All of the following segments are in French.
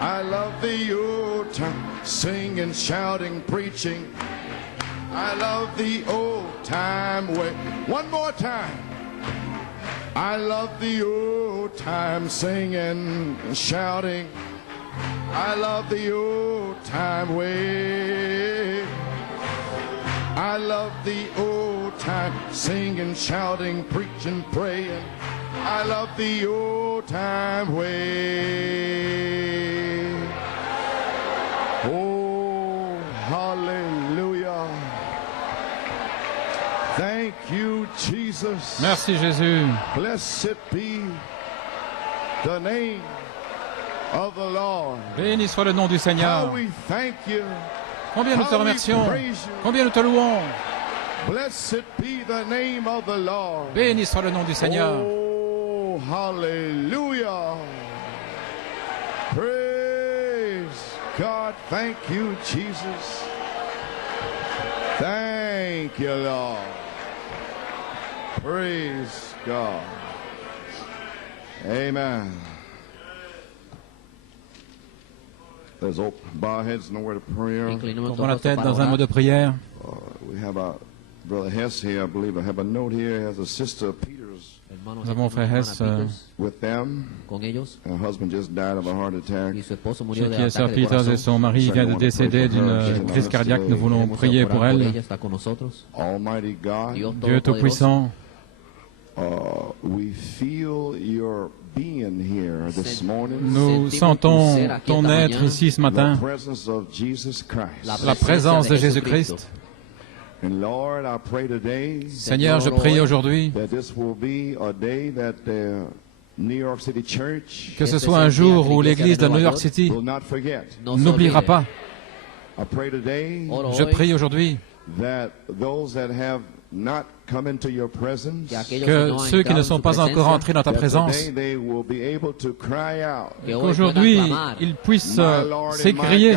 I love the old time singing, shouting, preaching. I love the old time way. One more time. I love the old time singing and shouting. I love the old time way. I love the old time singing, shouting, preaching, praying. I love the old time way. Oh, hallelujah. Thank you, Jesus. Merci Jésus. Blessed be the name of the Lord. Béni soit le nom du Seigneur. How we thank you. Combien nous te remercions. Combien nous te louons. Blessed be the name of the Lord. Béni soit le nom du Seigneur. Oh, hallelujah. Praise God. Thank you, Jesus. Thank you, Lord. Praise God. Amen. Let's bow our heads in the word of prayer. Tournons la tête dans un mot de prière. We have our brother Hess here, I believe. I have a note here. He has a sister, Peters, Nous avons frère Hess with them. Her husband just died of a heart attack. chez qui est sœur Peters et son mari vient de décéder d'une crise cardiaque. Nous voulons prier pour elle. Almighty God, Dieu Tout-Puissant, we feel your being here this morning. nous sentons ton être ici ce matin, The presence of Jesus Christ. la présence de Jésus-Christ. And Lord, I pray today Seigneur, je prie aujourd'hui that this will be a day that the New York City Church que ce soit un jour où l'Église de New York City will not forget. n'oubliera pas. I pray today Je prie aujourd'hui that those that have not come into your presence, que ceux qui ne sont pas encore entrés dans ta that présence, today they will be able to cry out, qu'aujourd'hui ils puissent s'écrier,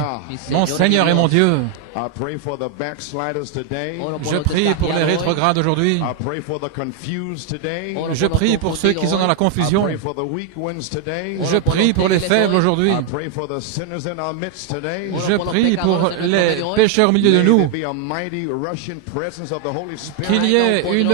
mon Seigneur et mon Dieu. I pray for the backsliders today. Je prie pour les rétrogrades aujourd'hui. I pray for the confused today. Je prie pour ceux qui sont dans la I confusion. pray for the weak ones today. Je prie pour les faibles aujourd'hui. I pray for the sinners in our midst today. Je prie pour les pécheurs au milieu de nous. May there be a mighty rushing presence of the Holy Spirit Qu'il y ait une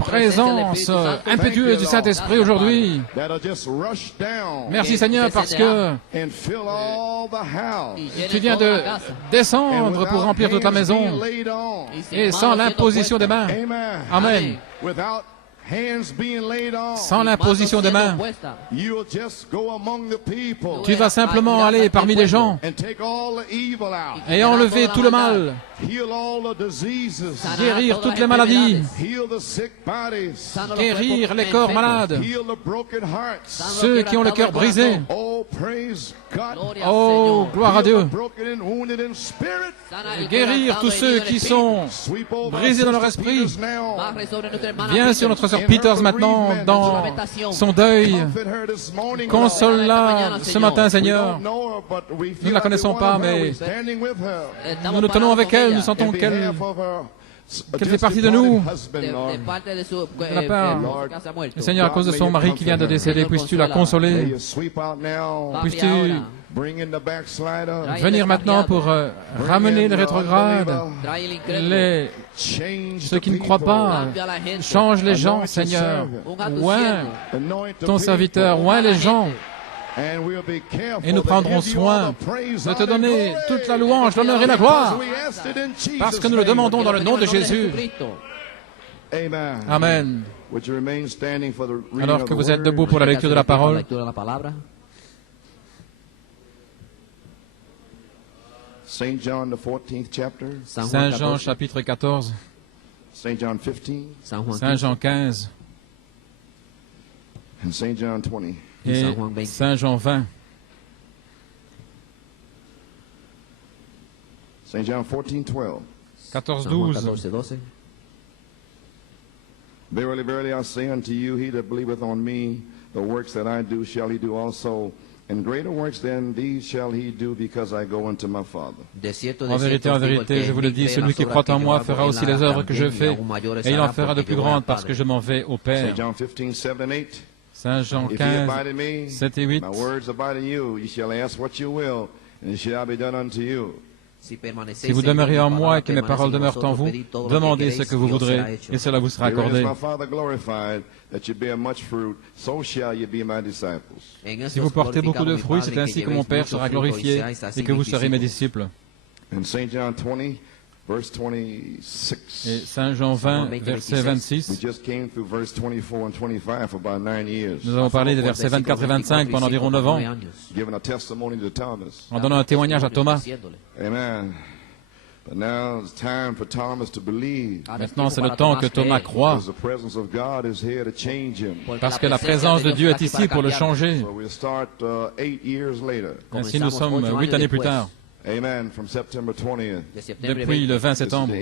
présence impétueuse du Saint-Esprit aujourd'hui. that'll just rush down Merci Seigneur parce que and fill all the house. tu viens de descendre pour remplir toute la maison et sans l'imposition des mains. Amen. Without hands being laid on, Sans l'imposition des mains, you'll just go among the people tu vas simplement aller parmi les gens and take all the evil out, et enlever tout le mal, heal all the diseases, guérir toutes les maladies, heal the sick bodies, guérir les corps malades, heal the broken hearts. ceux qui ont le cœur brisé. Oh, praise God. Oh, gloire à Dieu. Heal the broken and wounded in spirit. Guérir tous ceux qui sont Sweep over brisés our dans leur sister esprit. Peters now. Viens sur notre sœur Peters maintenant dans son deuil. Comfort her this morning, Lord. Console-la ce matin, Seigneur. We don't know her, but we feel Nous ne la like connaissons we're pas, one of her. mais We're standing with her. nous nous tenons avec elle. Nous sentons In qu'elle behalf of her fait partie de nous. husband, Lord. de la part. Seigneur, à cause de son mari qui vient de décéder, puisses-tu la May consoler. you sweep out now. Puisses-tu Bring in the backslider. venir maintenant pour ramener les rétrogrades, Change ceux the qui ne croient people. pas. Change les gens, Seigneur. Oins Anoint the ton serviteur, people. oins les gens. And we'll be careful Et nous to prendrons give you soin all the praise, de te honor, and donner glory. toute la louange, l'honneur et la gloire, Because we asked it in Jesus' parce que nous le name. demandons dans le nom de Jésus. Amen. Amen. Would you remain standing for the reading Alors of que the vous êtes word? debout pour la lecture de la parole, St. John, the 14th chapter. Saint Jean chapitre 14, St. John 15 Saint Jean 15 and St. John 20. et Saint Jean 20. St. John 14:12. 14, 12. Verily, verily, I say unto you, he that believeth on me, the works that I do shall he do also, and greater works than these shall he do, because I go unto my Father. En vérité, je vous le dis, celui qui croit en moi fera aussi les œuvres que je fais, et il en fera de plus grandes parce que je m'en vais au Père. St. John 15:7 and 8. Saint Jean 15, 7 et 8. Si vous demeurez en moi et que mes paroles demeurent en vous, demandez ce que vous voudrez et cela vous sera accordé. Si vous portez beaucoup de fruits, c'est ainsi que mon Père sera glorifié et que vous serez mes disciples. Et Saint Jean 20, verset 26. Nous avons parlé des versets 24 et 25 pendant environ 9 ans, en donnant un témoignage à Thomas. Maintenant, c'est le temps que Thomas croit, parce que la présence de Dieu est ici pour le changer. Ainsi, nous sommes 8 années plus tard. Depuis le 20 septembre.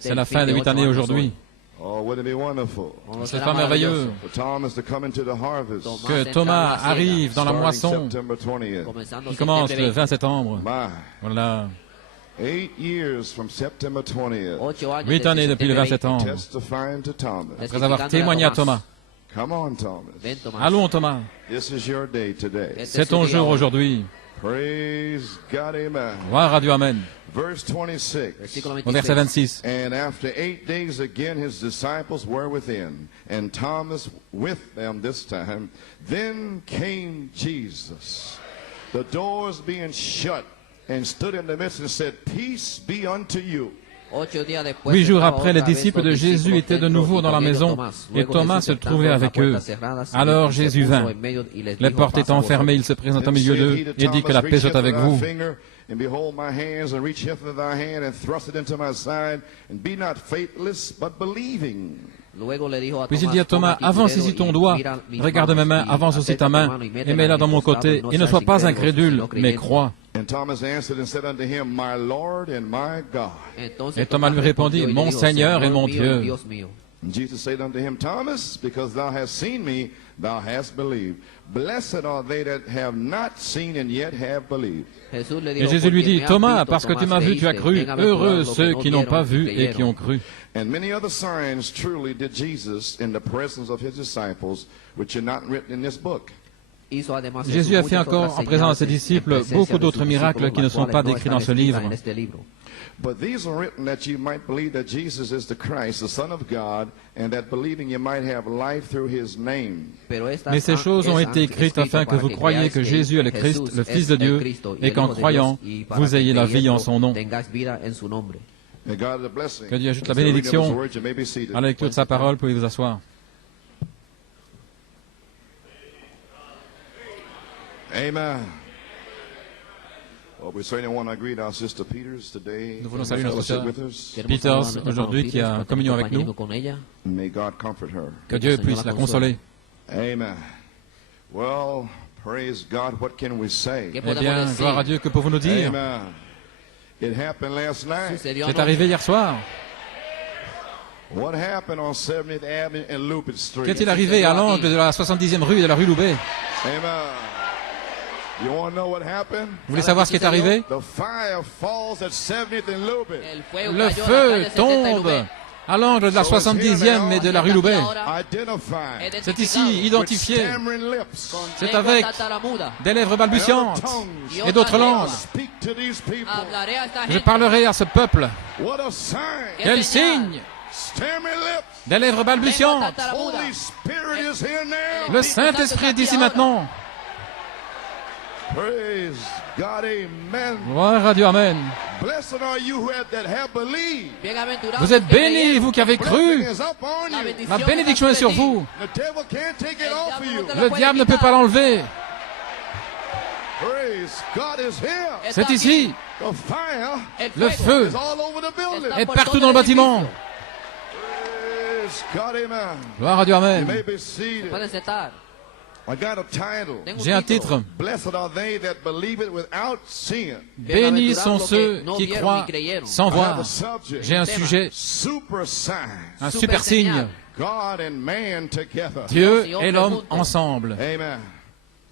C'est la fin des 8 années aujourd'hui. C'est pas merveilleux que Thomas arrive dans la moisson qui commence le 20 septembre. Voilà. 8 années depuis le 20 septembre. Après avoir témoigné à Thomas. Allons, Thomas. C'est ton jour aujourd'hui. Praise God, amen. Gloire à Dieu, amen. Verse 26. Au verset 26. And after 8 days again his disciples were within, and Thomas with them this time. Then came Jesus, the doors being shut, and stood in the midst and said, Peace be unto you. 8 jours après, les disciples de Jésus étaient de nouveau dans la maison, et Thomas se trouvait avec eux. Alors Jésus vint. Les portes étant fermées, il se présente au milieu d'eux et dit que la paix soit avec vous. Puis il dit à Thomas, avance ici ton doigt, regarde mes mains, avance aussi ta main, et mets-la dans mon côté, et ne sois pas incrédule, mais crois. Et Thomas lui répondit, mon Seigneur et mon Dieu. Jesus said unto him, Thomas, because thou hast seen me, thou hast believed. Blessed are they that have not seen and yet have believed. Et Jésus lui dit, Thomas, parce que tu m'as vu, tu as cru. Heureux ceux qui n'ont pas vu et qui ont cru. And many other signs truly did Jesus in the presence of his disciples, which are not written in this book. Jésus a fait encore en présence de ses disciples beaucoup d'autres miracles qui ne sont pas décrits dans ce livre. But these are written that you might believe that Jesus is the Christ, the Son of God, and that believing you might have life through his name. Mais ces choses ont été écrites afin que vous croyiez que Jésus est le Christ, le Fils de Dieu, et qu'en croyant, vous ayez la vie en son nom. Que Dieu ajoute la bénédiction. À la lecture de sa parole, pouvez vous asseoir. Amen. Nous voulons saluer notre sœur Peters aujourd'hui qui a communion avec nous. Que Dieu puisse la consoler. Amen. Well, praise God. What can we say? Eh bien, gloire à Dieu, que pouvons-nous dire? Amen. It happened last night. C'est arrivé hier soir. What happened on 70th Avenue and Lupit Street? Qu'est-il arrivé à l'angle de la 70e rue et de la rue Loubet? Amen. You want to know what happened? Vous voulez savoir ce qui est arrivé? The fire falls at 70th and Lubbock. Le feu tombe à l'angle de la 70e et de la rue Loubet. C'est ici identifié. C'est avec des lèvres balbutiantes et d'autres langues. Je parlerai à ce peuple. Quel signe! Des lèvres balbutiantes. Le Saint-Esprit est ici maintenant. Praise God, amen. Gloire à Dieu, amen. Blessed are you that have believed. Vous êtes bénis, vous qui avez cru. La bénédiction est sur vous. The devil can't take it off of you. Le diable ne peut pas l'enlever. Praise God is here. C'est ici. The fire Le feu is all over the building. est partout dans le bâtiment. Praise God, amen. Gloire à Dieu, You amen. may be seated. I got a title. J'ai un titre. Blessed are they that believe it without seeing. Bénis sont ceux qui croient sans I have voir. a subject. J'ai un sujet, Super sign. un super signe. God and man together. Dieu et l'homme ensemble. Amen.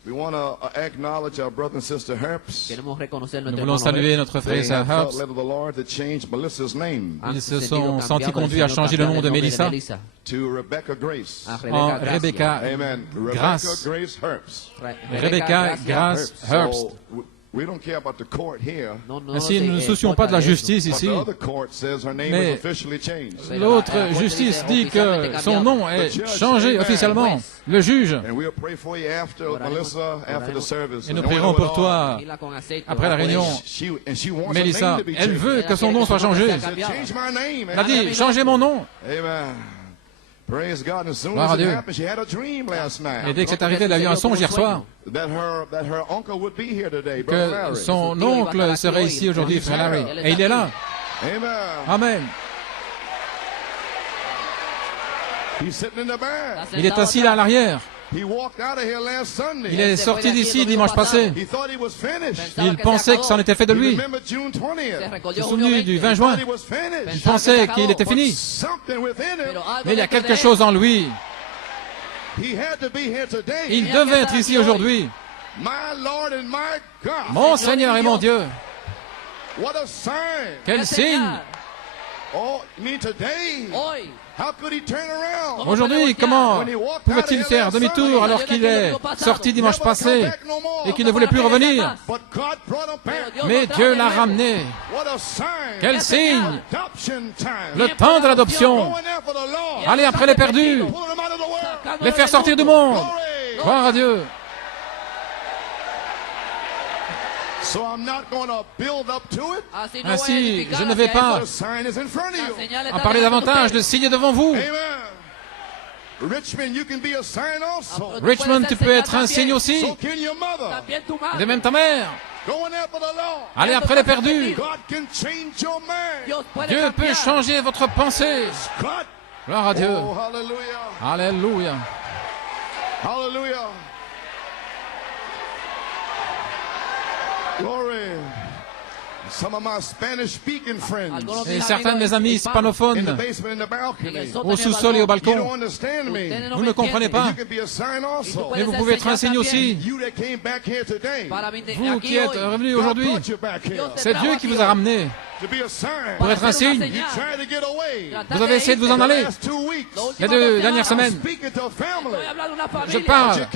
We want to acknowledge our brother and sister Herbst. Nous voulons saluer notre frère et sœur Herbst. Ils se sont sentis conduits à changer le nom de Mélissa en Rebecca Grace. Rebecca Grace Herbst. Ainsi, nous ne nous soucions pas de la justice ici, mais l'autre justice dit que son nom est changé officiellement, le juge. Et nous prierons pour toi après la réunion. Mélissa, elle veut que son nom soit changé. Elle a dit, changez mon nom. Gloire à Dieu. Et dès que c'est arrivé, elle a eu un songe hier soir que son oncle serait ici aujourd'hui, frère Larry. Et il est là. Amen. Il est assis là à l'arrière. Il est sorti d'ici dimanche passé. Il pensait que c'en était fait de lui. Il s'est souvenu du 20 juin. Il pensait qu'il était fini. Mais il y a quelque chose en lui. Il devait être ici aujourd'hui. Mon Seigneur et mon Dieu. Quel signe! Aujourd'hui, comment pouvait-il faire demi-tour alors qu'il est sorti dimanche passé et qu'il ne voulait plus revenir? Mais Dieu l'a ramené. Quel signe! Le temps de l'adoption. Aller après les perdus. Les faire sortir du monde. Gloire à Dieu. Ainsi, je ne vais pas en parler davantage. Le signe est devant vous. Richmond, tu peux être un signe aussi. De même ta mère. Allez après les perdus. Dieu peut changer votre pensée. Gloire à Dieu. Alléluia. Alléluia. Et certains de mes amis hispanophones au sous-sol et au balcon, vous ne comprenez pas, mais vous pouvez être un signe aussi. Vous qui êtes revenus aujourd'hui, c'est Dieu qui vous a ramené pour être un signe. Vous avez essayé de vous en aller les 2 dernières semaines. Je parle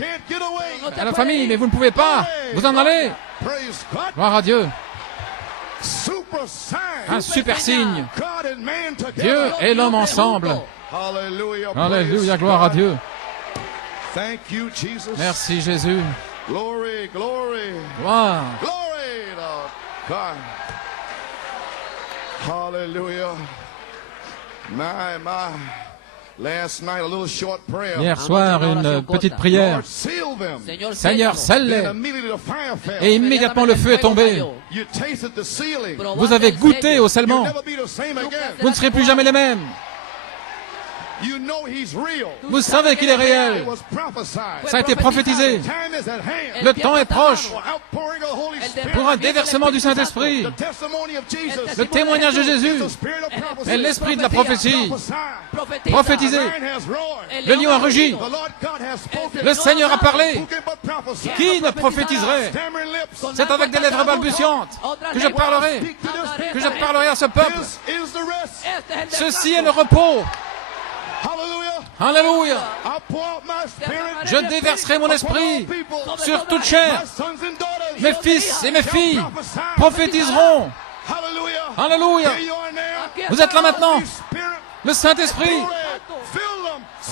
à la famille, mais vous ne pouvez pas vous en aller. Gloire à Dieu. Un super signe. Dieu et l'homme ensemble. Alléluia, gloire à Dieu. Merci Jésus. Gloire. Alléluia. Hier soir, une petite prière. Seigneur, scelle-les. Et immédiatement le feu est tombé. Vous avez goûté au scellement. Vous ne serez plus jamais les mêmes. Vous savez qu'il est réel. Ça a été prophétisé. Le temps est proche pour un déversement du Saint-Esprit. Le témoignage de Jésus est l'esprit de la prophétie. Prophétisé. Le lion a rugi. Le Seigneur a parlé. Qui ne prophétiserait? C'est avec des lèvres balbutiantes que je parlerai à ce peuple. Ceci est le repos. Alléluia. Je déverserai mon esprit sur toute chair. Mes fils et mes filles prophétiseront. Alléluia. Vous êtes là maintenant. Le Saint-Esprit.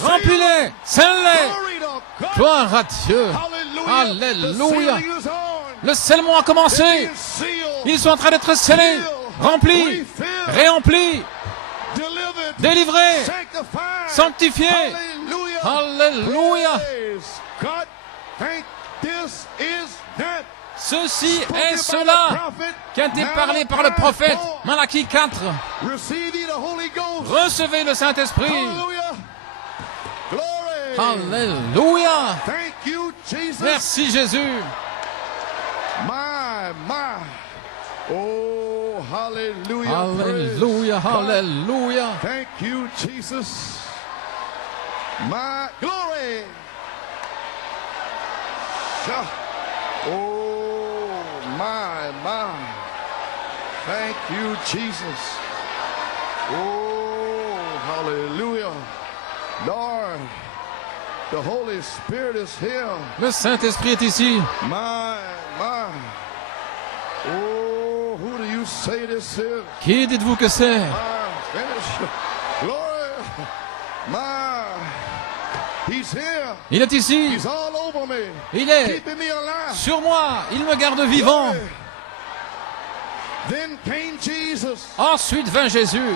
Remplis-les. Scelle-les. Gloire à Dieu. Alléluia. Le scellement a commencé. Ils sont en train d'être scellés, remplis, réemplis, délivrés, sanctifiés. Alléluia. Ceci est cela qui a été parlé par le prophète Malachie 4. Recevez le Saint-Esprit. Alléluia. Merci Jésus. Oh, hallelujah. Alléluia, alléluia. Thank you, Jesus. My glory. Oh, my. Thank you, Jesus. Oh, hallelujah. Lord, the Holy Spirit is here. Le Saint-Esprit est ici. My. Oh, who do you say this is? Qui dites-vous que c'est? Glory. He's here. Il est ici. He's all over me. Il est Keeping me alive. sur moi. Il me garde vivant. Glory. Then came Jesus. Ensuite vint Jésus.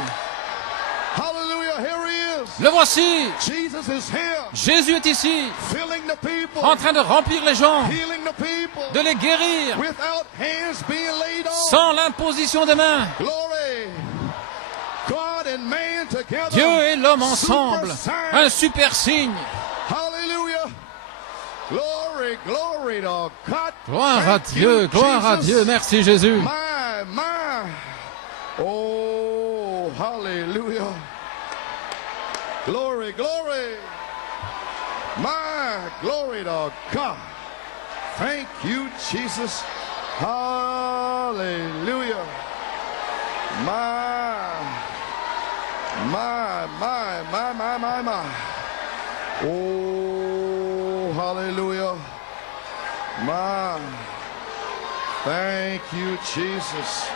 Hallelujah, here he is. Le voici. Jesus is here. Jésus est ici, Filling the people. en train de remplir les gens, Healing the people. de les guérir, Without hands being laid on. sans l'imposition des mains. Glory. God and man together. Dieu et l'homme ensemble. Super sign. Un super signe. Hallelujah. Glory to God. Gloire à Thank Dieu, you, gloire à Jesus. Dieu. Merci Jésus. My. Oh, hallelujah. Glory. My glory to God. Thank you, Jesus. Hallelujah. My. Oh, hallelujah. My. Thank you, Jesus.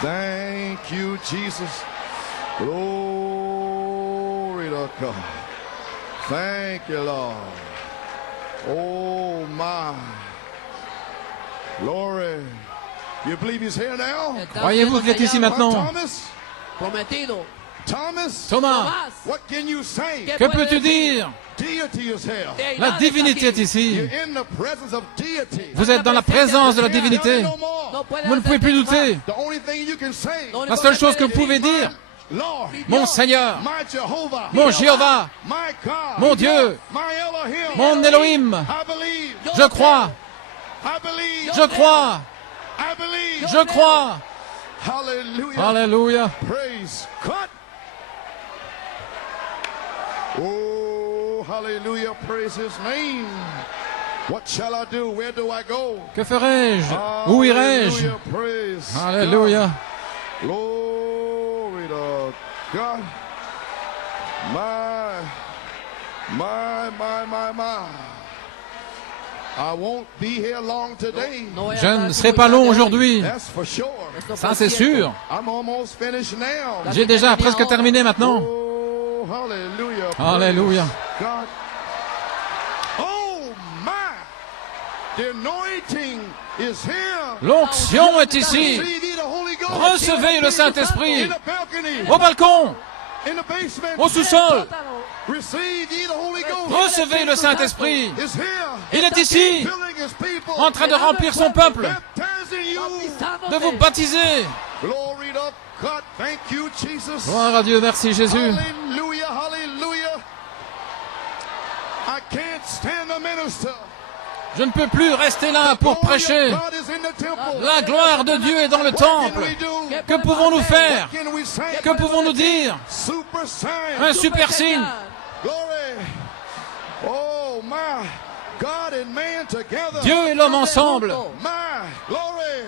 Thank you, Jesus. Glory to God. Thank you, Lord. Oh, my. Glory. You believe he's here now? Croyez-vous qu'il est ici maintenant? Thomas? Prometido. Thomas, What can you say? que peux-tu dire? Deity is here. La divinité est ici. You're in the presence of deity. Vous êtes dans la présence de la divinité. No more. Vous ne pouvez plus douter. The only thing you can say, La seule chose que vous pouvez dire, Lord, mon Seigneur, my Jehovah, mon Jéhovah, my God, mon Dieu, my Elohim, mon Elohim, I believe, je crois, I believe, je crois, I believe. je crois. Hallelujah. Alléluia. Praise God. Oh, hallelujah. Praise his name. What shall I do? Where do I go? Que ferai-je? Où irai-je? Hallelujah. Praise Alléluia. God. Glory to God. My. I won't be here long today. Je ne serai pas long aujourd'hui. That's for sure. Ça, c'est sûr. I'm almost finished now. J'ai déjà presque terminé maintenant. Oh, hallelujah. Alléluia. God. Oh, my. The anointing is here. L'onction est ici. Receive ye the Holy Ghost. Recevez le Saint-Esprit. In the balcony. Au balcon, In the basement. au sous-sol. Receive ye the Holy Ghost. Recevez le Saint-Esprit. Is here. Il est ici, Filling his people. en train de remplir son peuple, Baptizing you. de vous baptiser. Glory to God. Thank you, Jesus. Gloire à Dieu, merci Jésus. Hallelujah, hallelujah. I can't stand the minister. Je ne peux plus rester là pour prêcher. God is in the temple. La gloire de Dieu est dans le What can temple. we do? Que pouvons-nous faire? What can we say? Que pouvons-nous dire? Super sign. Un super signe. Glory. Oh my. God and man together. Dieu et l'homme ensemble. My. Glory.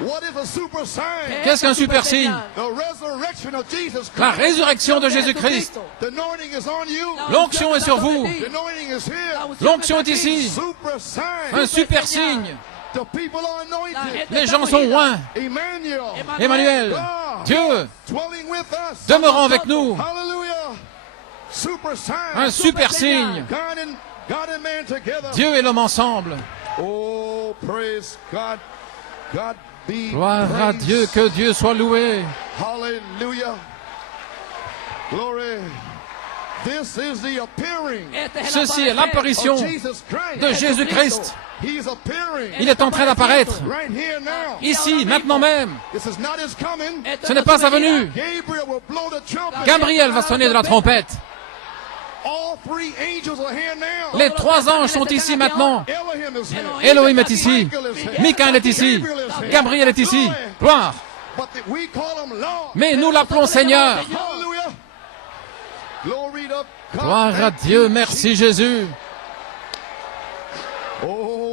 What is a super sign? Qu'est-ce qu'un super signe? The resurrection of Jesus La Christ. résurrection de Jésus-Christ. The anointing is on you. L'onction est sur vous. The anointing is here. L'onction est ici. Super sign. Un super signe. The people are anointed. Les gens sont loin. Emmanuel. Emmanuel, God. Dieu, Dwelling with us. demeurant avec nous. Hallelujah. Super sign. Un super signe. God and man together. Dieu et l'homme ensemble. Oh, praise God. God be Gloire à praised. Dieu, que Dieu soit loué. Hallelujah. Glory. This is the appearing Ceci est l'apparition of Jesus Christ. de Jésus-Christ. He's appearing Il est en train d'apparaître. right here now. Ici, maintenant même. This is not his coming. Ce n'est pas sa venue. Gabriel will blow the trumpet. Gabriel va sonner de la trompette. All three angels are here now. Les trois anges sont ici maintenant. Elohim is here. Elohim est ici. Michael is here. Michaël est ici. Gabriel est ici. Gloire. But we call him Lord. Mais nous l'appelons Seigneur. Hallelujah. Glory to God. Gloire à Dieu, merci Jésus.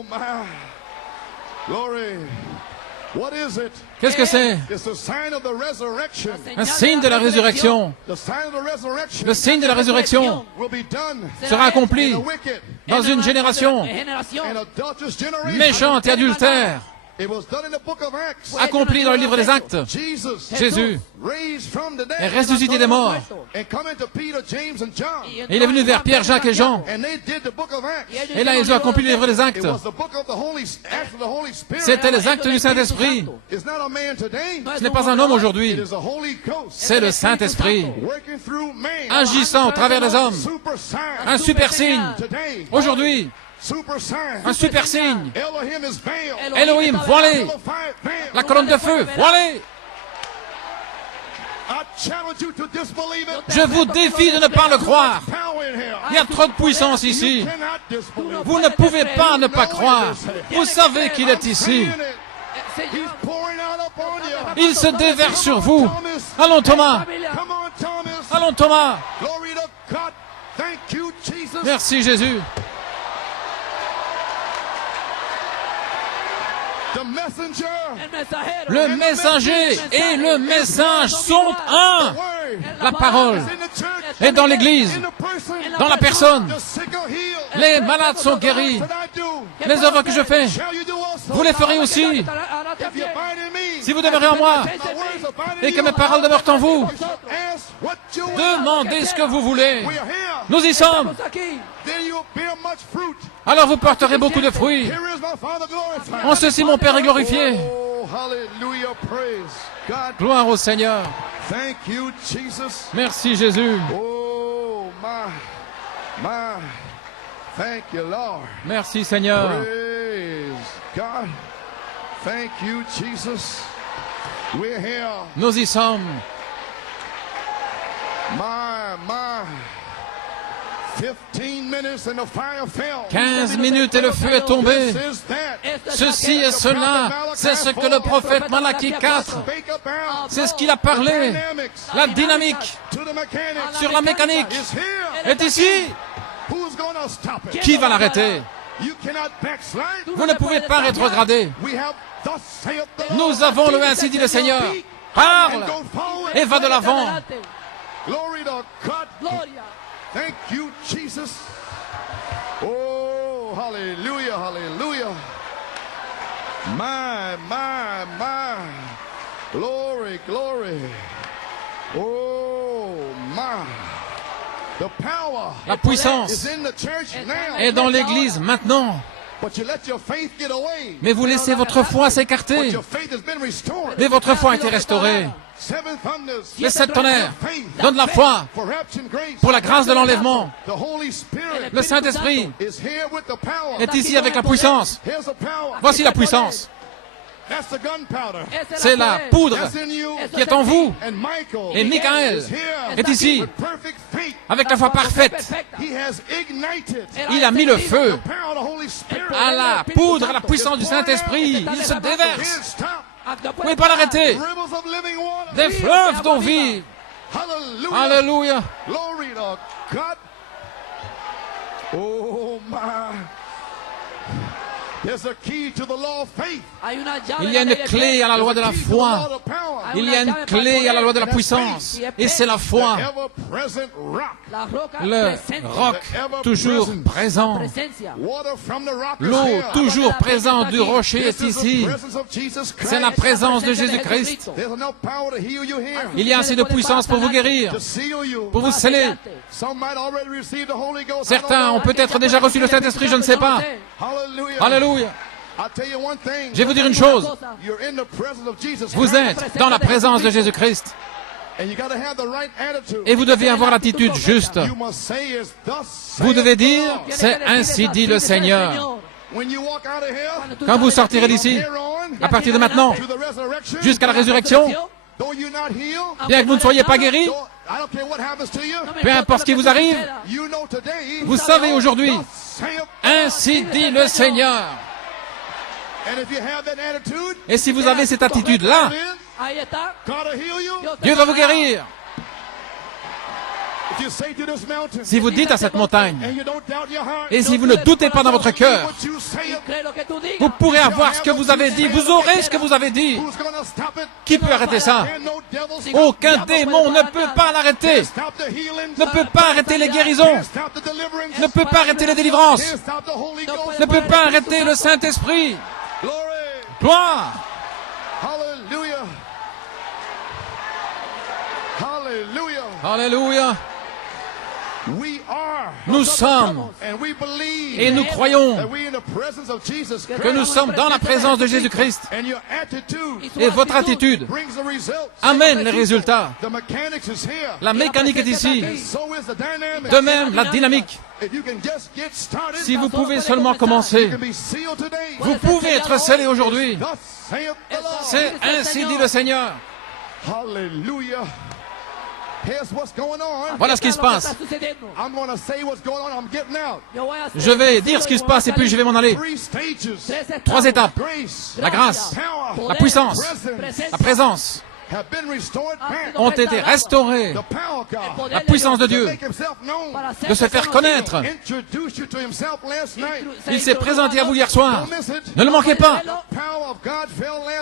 my. Glory. What is it? Qu'est-ce que c'est? It's the sign of the resurrection. Un signe de la résurrection. The sign of the resurrection Le signe de la résurrection will be done sera accompli in the wicked dans une génération and adulterous generation. méchante et adultère. It was done in the book of Acts. Accompli dans le livre des Actes. Jésus est ressuscité des morts. And come into Peter, James, and John. Et il est venu vers Pierre, Jacques et Jean. And they did the book of Acts. Et là, ils ont accompli le livre des Actes. It was the book of the Acts of the Holy Spirit. C'était les actes du Saint-Esprit. It's not a man today. Ce n'est pas un homme aujourd'hui. It is the Holy Ghost. C'est le Saint-Esprit Working through man. agissant au travers des hommes. Super sign. Un super signe. Today. Aujourd'hui, Super sign. un super signe. Elohim is veiled. Elohim, voilé. La colonne de feu, voilée. I challenge you to disbelieve it. Je vous défie de ne pas le croire. Power in here. Il y a trop de puissance ici. Cannot disbelieve. Vous ne pouvez pas ne pas croire. Vous savez qu'il est ici. He's pouring out upon you. Il se déverse sur vous. Allons Thomas. Come on, Thomas. Allons Thomas. Glory to God. Thank you, Jesus. Merci Jésus. The messenger. Le messager et le message sont un. La parole est dans l'église, dans la personne. Les malades sont guéris. Les œuvres que je fais, vous les ferez aussi. Si vous demeurez en moi et que mes paroles demeurent en vous, demandez ce que vous voulez. Nous y sommes. Alors vous porterez beaucoup de fruits. En ceci, mon Père est glorifié. Gloire au Seigneur. Merci Jésus. Oh, my. Thank you, Lord. Merci Seigneur. Praise God. Thank you, Jesus. We're here. Nous y sommes. My. 15 minutes and the fire fell. 15 minutes et le feu est tombé. Ceci et cela, c'est ce que le prophète Malachie 4, c'est ce qu'il a parlé. La dynamique sur la mécanique est ici. Qui va l'arrêter? Vous ne pouvez pas rétrograder. Nous avons le ainsi dit le Seigneur. Parle et va de l'avant. Thank you, Jesus. Oh, hallelujah, hallelujah. My. Glory, glory. Oh, my. The power La puissance is in the church now. est dans l'église maintenant. But you let your faith get away. Mais vous laissez votre foi s'écarter. But your faith has been restored. Mais votre foi a été restaurée. Les 7 tonnerres donnent la foi pour la grâce de l'enlèvement. Le Saint-Esprit est ici avec la puissance. Voici la puissance. C'est la poudre qui est en vous. Et Michael est ici avec la foi parfaite. Il a mis le feu à la poudre, à la puissance du Saint-Esprit. Il se déverse. Vous ne pouvez pas l'arrêter. Des fleuves d'eau vive. Alléluia. Oh my. There's a key to the law of faith. Il y a une clé à la loi de la foi. Il y a une clé à la loi de la puissance. Et c'est la foi. Le roc toujours présent. L'eau toujours présente du rocher est ici. C'est la présence de Jésus-Christ. Il y a assez de puissance pour vous guérir, pour vous sceller. Certains ont peut-être déjà reçu le Saint-Esprit, je ne sais pas. Alléluia. Je vais vous dire une chose. Vous êtes dans la présence de Jésus-Christ. Et vous devez avoir l'attitude juste. Vous devez dire, c'est ainsi dit le Seigneur. Quand vous sortirez d'ici, à partir de maintenant, jusqu'à la résurrection, bien que vous ne soyez pas guéri, peu importe ce qui vous arrive, vous savez aujourd'hui, ainsi dit le Seigneur. Et si vous avez cette attitude-là, Dieu va vous guérir. Si vous dites à cette montagne, et si vous ne doutez pas dans votre cœur, vous pourrez avoir ce que vous avez dit, vous aurez ce que vous avez dit. Qui peut arrêter ça? Aucun démon ne peut pas l'arrêter, ne peut pas arrêter les guérisons, ne peut pas arrêter les délivrances, ne peut pas arrêter le Saint-Esprit. Gloire! Alléluia! Nous sommes et nous croyons que nous sommes dans la présence de Jésus-Christ. Et votre attitude amène les résultats. La mécanique est ici. De même, la dynamique. Si vous pouvez seulement commencer, vous pouvez être scellé aujourd'hui. C'est ainsi dit le Seigneur. Voilà ce qui se passe. Je vais dire ce qui se passe et puis je vais m'en aller. 3 étapes. La grâce, la puissance, la présence ont été restaurées. La puissance de Dieu, de se faire connaître. Il s'est présenté à vous hier soir. Ne le manquez pas.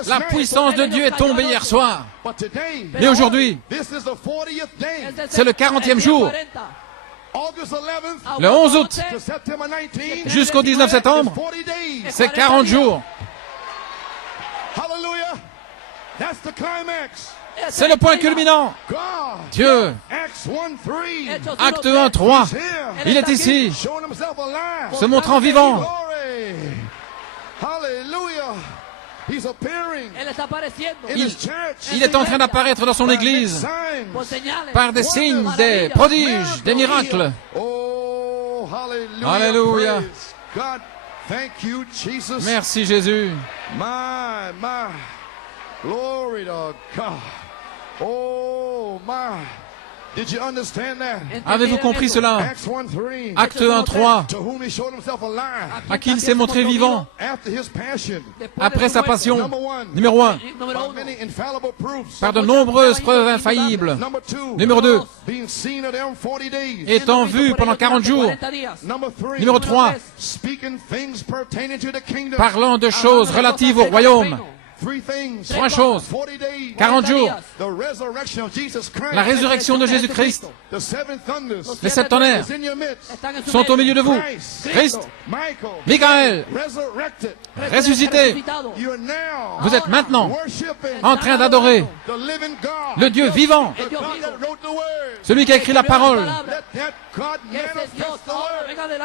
La puissance de Dieu est tombée hier soir. Et aujourd'hui, c'est le 40e jour. Le 11 août jusqu'au 19 septembre, c'est 40 jours. C'est le point culminant. Dieu, acte 1, 3, il est ici, se montrant vivant. Il est en train d'apparaître dans son Église par des signes, des prodiges, des miracles. Alléluia. Merci Jésus. Glory to God. Oh my. Did you understand that? Avez-vous compris cela? Acte 1, 3. À qui il s'est montré vivant après sa passion. Numéro 1. Par de nombreuses preuves infaillibles. Numéro 2. Étant vu pendant 40 jours. Numéro 3. Parlant de choses relatives au royaume. 3 choses. 40 jours. La résurrection de Jésus-Christ. Les 7 tonnerres sont au milieu de vous. Christ, Michael, ressuscité. Vous êtes maintenant en train d'adorer le Dieu vivant, celui qui a écrit la parole.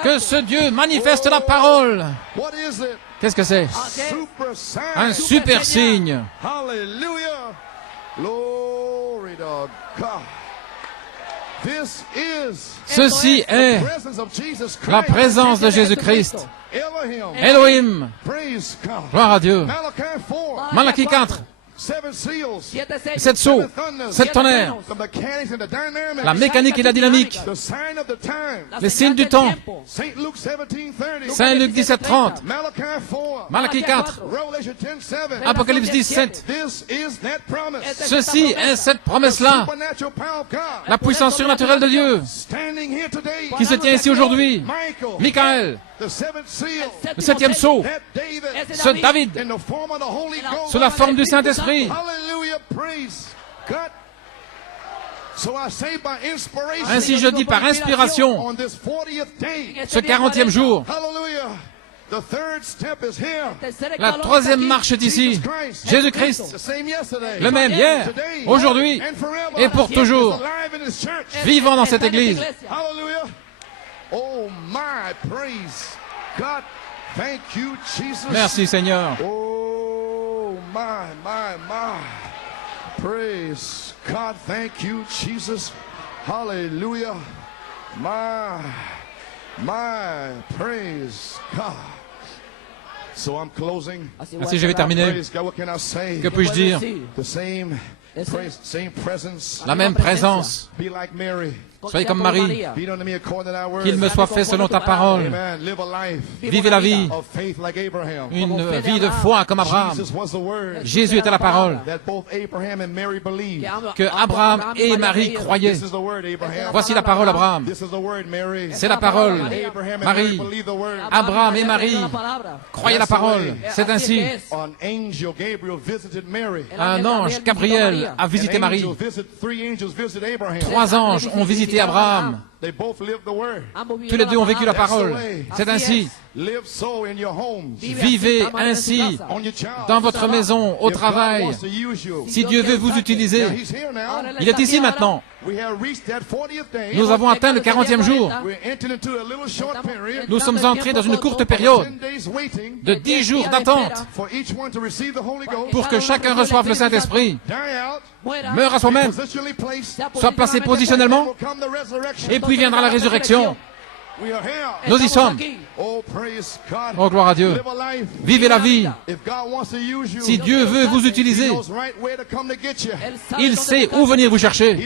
Que ce Dieu manifeste la parole. Qu'est-ce que c'est? Un super signe. Ceci est la présence de Jésus-Christ. Elohim. Gloire à Dieu. Malachie 4. 7 sceaux, 7 tonnerres, la mécanique et la dynamique, les signes du temps, Saint Luc 17, 30, Malachie 4, Apocalypse 17. Ceci est cette promesse-là, la puissance surnaturelle de Dieu, qui se tient ici aujourd'hui. Michael, le 7e sceau, ce David, sous la forme du Saint-Esprit. Ainsi je dis par inspiration, ce 40e jour, la 3e marche est ici. Jésus-Christ, le même hier, aujourd'hui et pour toujours, vivant dans cette Église. Merci Seigneur. Oh my. Praise God. Thank you, Jesus. Hallelujah. My. Praise God. So I'm closing. Ainsi je vais terminer. Que puis-je dire? La même présence. Soyez comme Marie. Qu'il me soit fait selon ta parole. Vivez la vie. Une vie de foi comme Abraham. Jésus était la parole. Que Abraham et Marie croyaient. Voici la parole Abraham. C'est la parole Marie. Abraham et Marie croyaient la parole. C'est ainsi. Un ange, Gabriel, a visité Marie. 3 anges ont visité Abraham. Tous les deux ont vécu la parole. C'est ainsi. Vivez ainsi dans votre maison, au travail. Si Dieu veut vous utiliser, il est ici maintenant. Nous avons atteint le 40e jour. Nous sommes entrés dans une courte période de 10 jours d'attente pour que chacun reçoive le Saint-Esprit, meure à soi-même, soit placé positionnellement, et puis viendra la résurrection. Nous y sommes. Oh, gloire à Dieu. Vivez la vie. Si Dieu veut vous utiliser, il sait où venir vous chercher.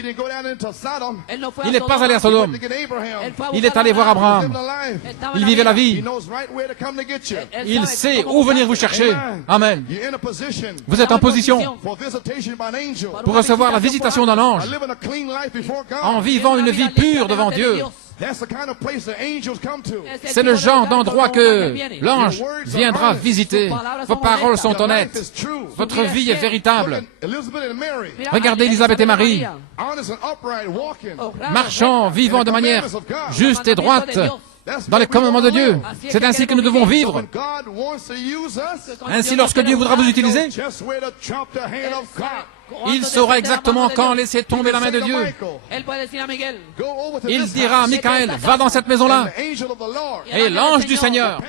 Il n'est pas allé à Sodome. Il est allé voir Abraham. Il vivait la vie. Il sait où venir vous chercher. Amen. Vous êtes en position pour recevoir la visitation d'un ange en vivant une vie pure devant Dieu. C'est le genre d'endroit que l'ange viendra visiter. Vos paroles sont honnêtes. Votre vie est véritable. Regardez Élisabeth et Marie, marchant, vivant de manière juste et droite dans les commandements de Dieu. C'est ainsi que nous devons vivre. Ainsi, lorsque Dieu voudra vous utiliser, il saura exactement quand laisser tomber la main de Dieu. Il dira à Michael, va dans cette maison-là. Et l'ange du Seigneur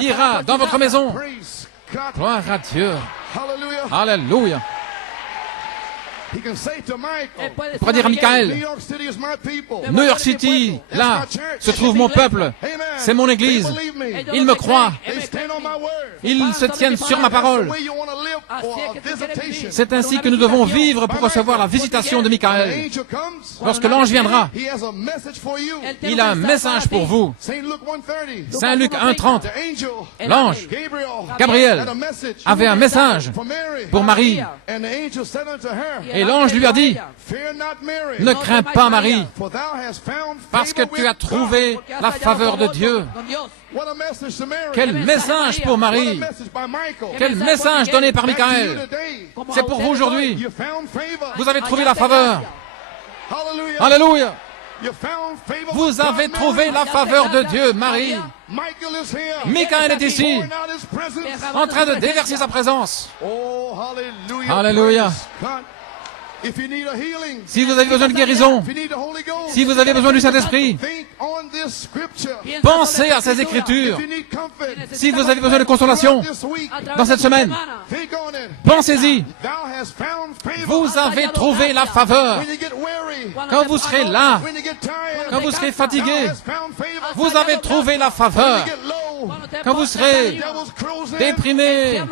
ira dans votre maison. Gloire à Dieu. Alléluia. Il pourra dire à Michael, New York City, là, se trouve mon peuple, c'est mon église, ils me croient, ils se tiennent sur ma parole. C'est ainsi que nous devons vivre pour recevoir la visitation de Michael. Lorsque l'ange viendra, il a un message pour vous. Saint Luc 1:30, l'ange, Gabriel, avait un message pour Marie. Et l'ange lui a dit, ne crains pas Marie, parce que tu as trouvé la faveur de Dieu. Quel message pour Marie! Quel message donné par Michael! C'est pour vous aujourd'hui. Vous avez trouvé la faveur. Alléluia! Vous avez trouvé la faveur de Dieu, Marie. Michael est ici, en train de déverser sa présence. Alléluia! Si vous avez besoin de guérison, si vous avez besoin du Saint-Esprit, pensez à ces Écritures. Si vous avez besoin de consolation dans cette semaine, pensez-y. Vous avez trouvé la faveur. Quand vous serez là, quand vous serez fatigué, vous avez trouvé la faveur. Quand vous serez déprimé,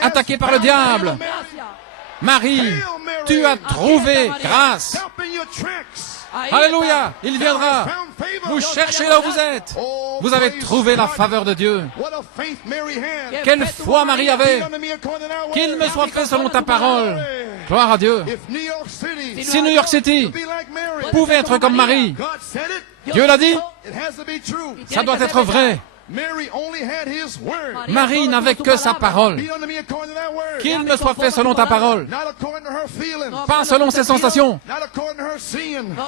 attaqué par le diable, Marie, tu as trouvé grâce. Alléluia, il viendra vous chercher là où vous êtes. Vous avez trouvé la faveur de Dieu. Quelle foi Marie avait. Qu'il me soit fait selon ta parole. Gloire à Dieu. Si New York City pouvait être comme Marie, Dieu l'a dit, ça doit être vrai. Marie n'avait que sa parole. Qu'il me soit fait selon ta parole. Pas selon ses sensations.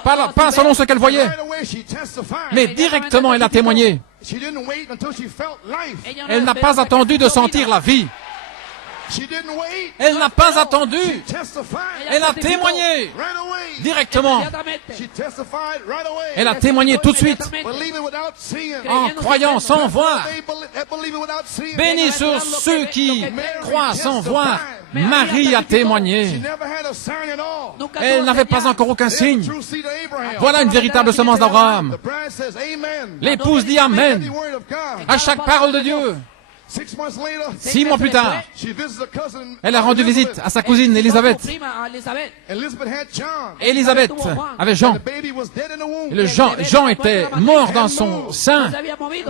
Pas selon ce qu'elle voyait. Mais directement, elle a témoigné. Elle n'a pas attendu de sentir la vie. Elle n'a pas attendu. Elle a témoigné directement. Elle a témoigné tout de suite. En croyant sans voir. Bénis sur ceux qui croient sans voir. Marie a témoigné. Elle n'avait pas encore aucun signe. Voilà une véritable semence d'Abraham. L'épouse dit Amen à chaque parole de Dieu. 6 mois plus tard, elle a rendu visite à sa cousine Élisabeth. Élisabeth avait Jean. Et Jean était mort dans son sein,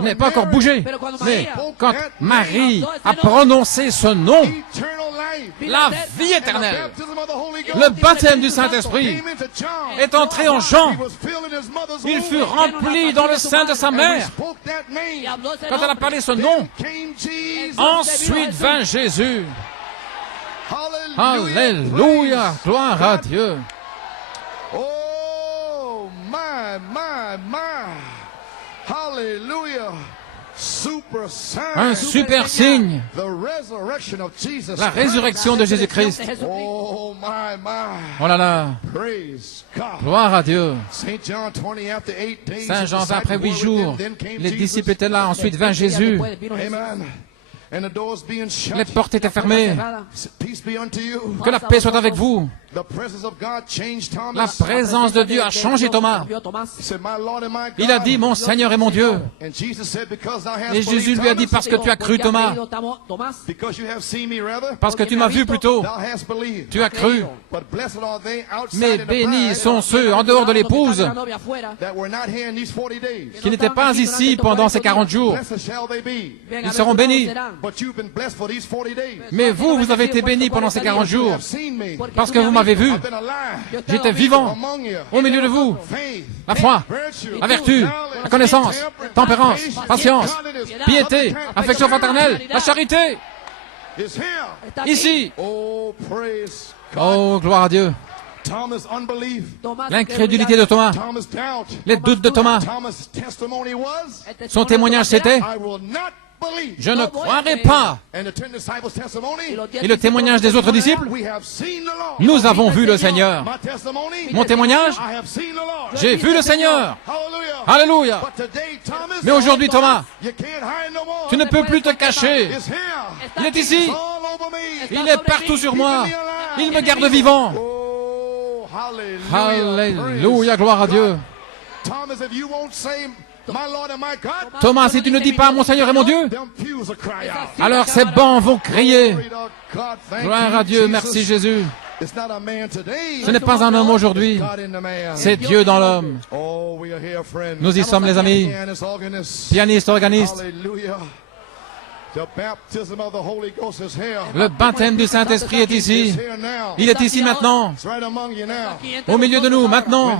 mais pas encore bougé. Mais quand Marie a prononcé ce nom, la vie éternelle, le baptême du Saint-Esprit est entré en Jean. Il fut rempli dans le sein de sa mère. Quand elle a parlé ce nom, ensuite vint Jésus. Alléluia, gloire à Dieu. Oh, my. Hallelujah. Un super signe, la résurrection de Jésus-Christ. Oh là là, gloire à Dieu. Saint Jean, après 8 jours, les disciples étaient là, ensuite vint Jésus. Les portes étaient fermées. Que la paix soit avec vous. La présence de Dieu a changé Thomas. Il a dit, mon Seigneur et mon Dieu. Et Jésus lui a dit, parce que tu as cru, Thomas. Parce que tu m'as vu plus tôt. Tu as cru. Mais bénis sont ceux en dehors de l'épouse qui n'étaient pas ici pendant ces 40 jours. Ils seront bénis. Mais vous avez été bénis pendant ces 40 jours parce que vous m'avez vu. J'étais vivant au milieu de vous. La foi, la vertu, la connaissance, tempérance, patience, piété, affection fraternelle, la charité. Ici. Oh, gloire à Dieu. L'incrédulité de Thomas, les doutes de Thomas. Son témoignage, c'était: je ne croirai pas. Et le témoignage des autres disciples: nous avons vu le Seigneur. Mon témoignage: j'ai vu le Seigneur. Alléluia. Mais aujourd'hui, Thomas, tu ne peux plus te cacher. Il est ici. Il est partout sur moi. Il me garde vivant. Alléluia, gloire à Dieu. Thomas, si tu ne dis pas mon Seigneur et mon Dieu, alors ces bancs vont crier. Gloire à Dieu, merci Jésus. Ce n'est pas un homme aujourd'hui, c'est Dieu dans l'homme. Nous y sommes, les amis, pianistes, organistes. Le baptême du Saint-Esprit est ici. Il est ici maintenant, au milieu de nous, maintenant.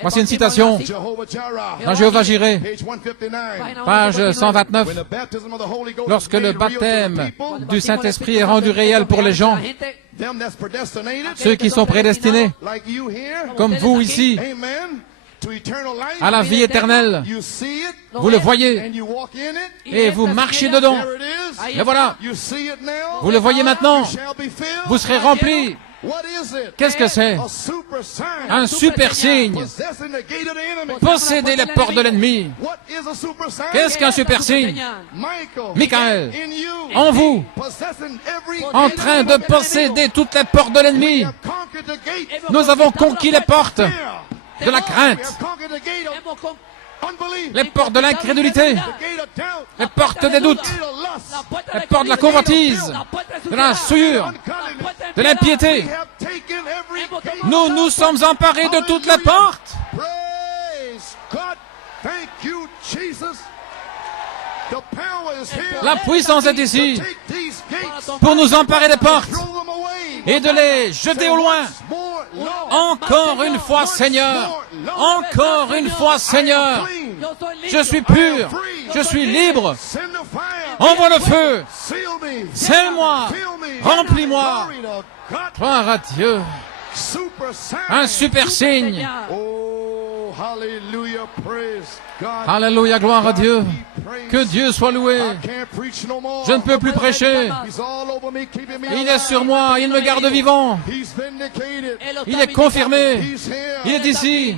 Voici une citation dans Jéhovah Jireh, page 129. Lorsque le baptême du Saint-Esprit est rendu réel pour les gens, ceux qui sont prédestinés, comme vous ici, à la vie éternelle, vous le voyez et vous marchez dedans. Et voilà, vous le voyez maintenant, vous serez remplis. Qu'est-ce que c'est? Un super signe. Posséder les portes de l'ennemi. Qu'est-ce qu'un super signe? Michael, en vous, en train de posséder toutes les portes de l'ennemi. Nous avons conquis les portes de la crainte, les portes de l'incrédulité, les portes des doutes, les portes de la convoitise, de la souillure, de l'impiété. Nous nous sommes emparés de toutes les portes. La puissance est ici pour nous emparer des portes et de les jeter au loin. Encore une fois, Seigneur. Encore une fois, Seigneur. Je suis pur. Je suis libre. Envoie le feu. Scelle-moi. Remplis-moi. Gloire à Dieu. Un super signe. Alléluia, gloire à Dieu. Que Dieu soit loué. Je ne peux plus prêcher. Il est sur moi, il me garde vivant. Il est confirmé. Il est ici.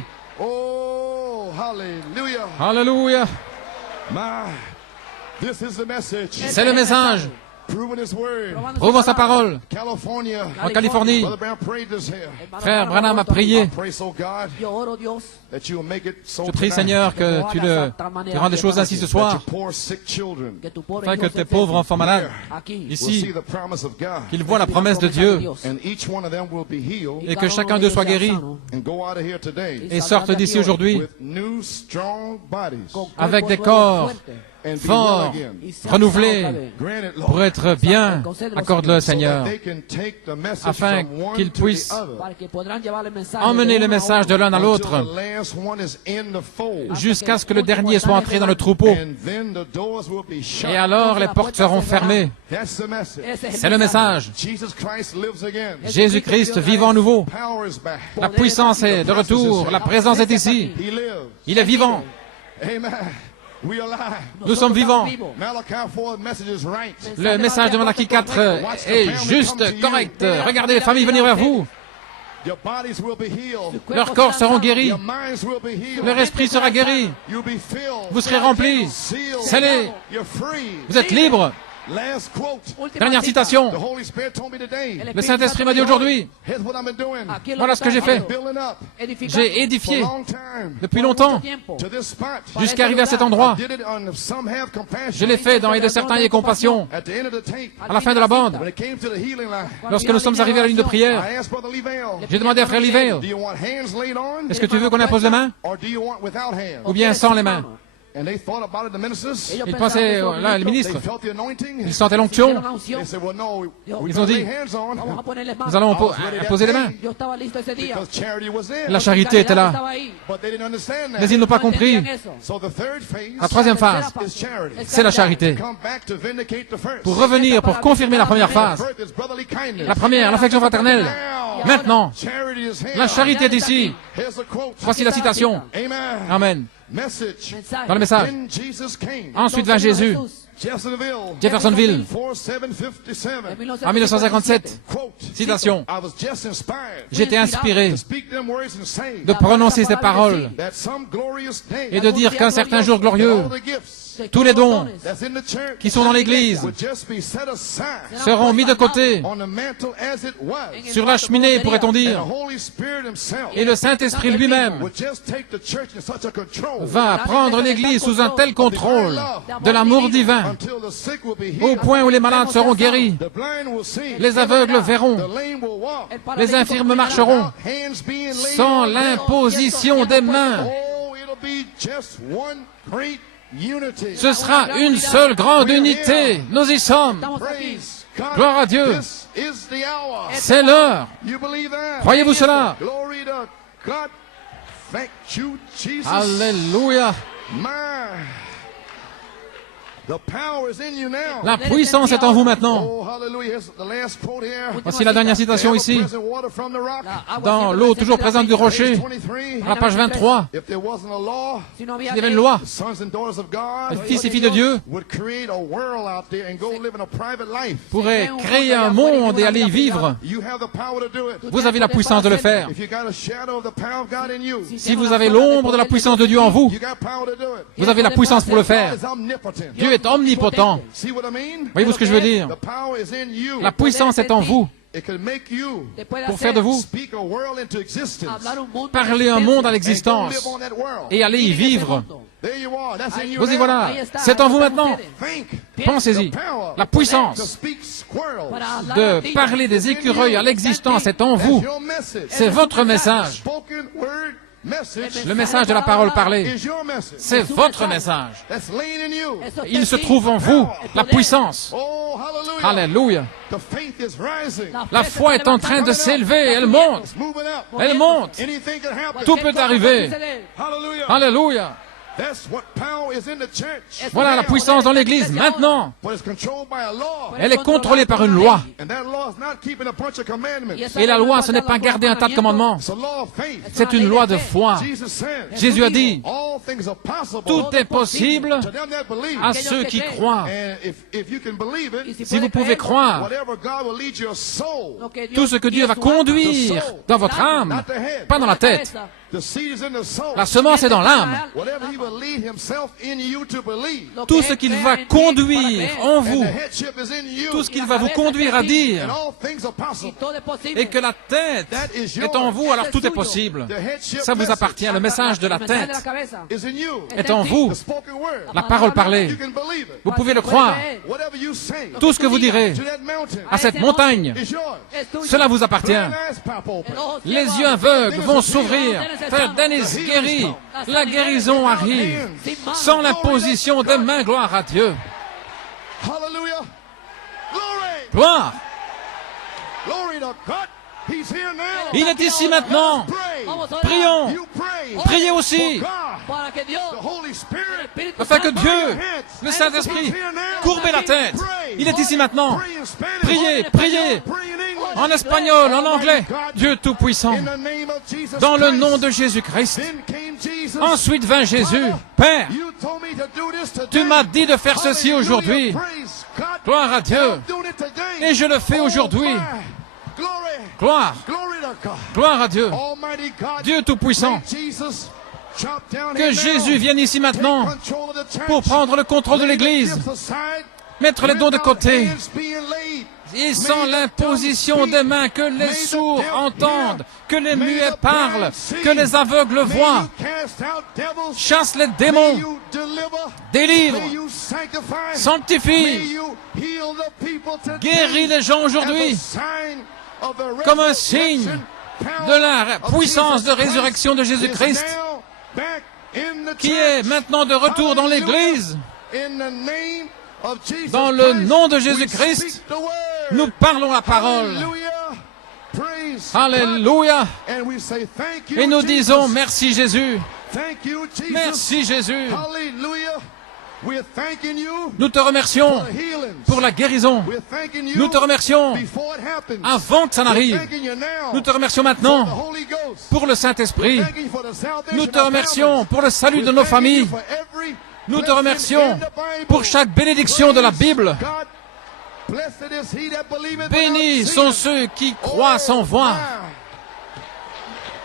Alléluia. C'est le message. prouvant sa parole. En Californie, frère Branham a prié. Je prie, Seigneur, que tu rends des choses ainsi ce soir, afin que tes pauvres enfants malades, ici, qu'ils voient la promesse de Dieu, et que chacun d'eux soit guéri, et sortent d'ici aujourd'hui avec des corps forts, renouvelés, pour être bien. Accorde-le, Seigneur, afin qu'ils puissent emmener le message de l'un à l'autre jusqu'à ce que le dernier soit entré dans le troupeau. Et alors les portes seront fermées. C'est le message. Jésus-Christ vivant à nouveau. La puissance est de retour. La présence est ici. Il est vivant. Nous sommes vivants. Le message de Malachie 4 est juste, correct. Regardez les familles venir vers vous. Leurs corps seront guéris. Leur esprit sera guéri. Vous serez remplis, scellés. Vous êtes libres. Dernière citation. Le Saint-Esprit m'a dit aujourd'hui, voilà ce que j'ai fait. J'ai édifié depuis longtemps jusqu'à arriver à cet endroit. Je l'ai fait dans Et de certains et compassion. À la fin de la bande, lorsque nous sommes arrivés à la ligne de prière, j'ai demandé à frère Livell, est-ce que tu veux qu'on impose les mains ou bien sans les mains? Ils pensaient, là, le ministre, ils sentaient l'onction. Ils ont dit, nous allons poser les mains. La charité était là. Mais ils n'ont pas compris. La troisième phase, c'est la charité. Pour revenir, pour confirmer la première phase. La première, l'affection fraternelle. Maintenant, la charité est ici. Voici la citation. Amen. Dans le message. Ensuite vint Jésus. Jeffersonville. En 1957. Citation. J'étais inspiré de prononcer ces paroles et de dire qu'un certain jour glorieux, tous les dons qui sont dans l'Église seront mis de côté sur la cheminée, pourrait-on dire, et le Saint-Esprit lui-même va prendre l'Église sous un tel contrôle de l'amour divin au point où les malades seront guéris, les aveugles verront, les infirmes marcheront sans l'imposition des mains. Ce sera une seule grande unité. Nous y sommes. Gloire à Dieu. C'est l'heure. Croyez-vous cela? Alléluia. La puissance est en vous maintenant. Voici la dernière citation ici. Dans l'eau toujours présente du rocher, à la page 23. S'il y avait une loi, les fils et filles de Dieu pourraient créer un monde et aller y vivre. Vous avez la puissance de le faire. Si vous avez l'ombre de la puissance de Dieu en vous, vous avez la puissance pour le faire. Dieu est omnipotent. Voyez-vous ce que je veux dire? La puissance est en vous pour faire de vous parler un monde à l'existence et aller y vivre. Vous y voilà. C'est en vous maintenant. Pensez-y. La puissance de parler des écureuils à l'existence est en vous. C'est votre message. Le message de la parole parlée, c'est votre message. Il se trouve en vous, la puissance. Alléluia. La foi est en train de s'élever, elle monte. Elle monte. Tout peut arriver. Alléluia. Voilà la puissance dans l'Église maintenant. Elle est contrôlée par une loi. Et la loi, ce n'est pas garder un tas de commandements. C'est une loi de foi. Jésus a dit, tout est possible à ceux qui croient. Si vous pouvez croire, tout ce que Dieu va conduire dans votre âme, pas dans la tête. La semence est dans l'âme. Tout ce qu'il va conduire en vous, tout ce qu'il va vous conduire à dire, et que la tête est en vous, alors tout est possible. Ça vous appartient. Le message de la tête est en vous. La parole parlée. Vous pouvez le croire. Tout ce que vous direz à cette montagne, cela vous appartient. Les yeux aveugles vont s'ouvrir. Frère Dennis guérit. La guérison arrive. Sans l'imposition des mains, gloire à Dieu. Gloire. Il est ici maintenant. Prions. Priez aussi. Afin que Dieu, le Saint-Esprit, courbez la tête. Il est ici maintenant. Priez, priez. En espagnol, en anglais. Dieu Tout-Puissant. Dans le nom de Jésus-Christ. Ensuite vint Jésus. Père, tu m'as dit de faire ceci aujourd'hui. Gloire à Dieu. Et je le fais aujourd'hui. Gloire. Gloire à Dieu. Dieu Tout-Puissant. Que Jésus vienne ici maintenant pour prendre le contrôle de l'Église, mettre les dons de côté, et sans l'imposition des mains, que les sourds entendent, que les muets parlent, que les aveugles voient, chasse les démons, délivre, sanctifie, guérit les gens aujourd'hui, comme un signe de la puissance de résurrection de Jésus-Christ, qui est maintenant de retour dans l'Église. Dans le nom de Jésus-Christ, nous parlons la parole. Alléluia. Et nous disons merci Jésus. Merci Jésus. Nous te remercions pour la guérison. Nous te remercions avant que ça n'arrive. Nous te remercions maintenant pour le Saint-Esprit. Nous te remercions pour le salut de nos familles. Nous te remercions pour chaque bénédiction de la Bible. Bénis sont ceux qui croient sans voir.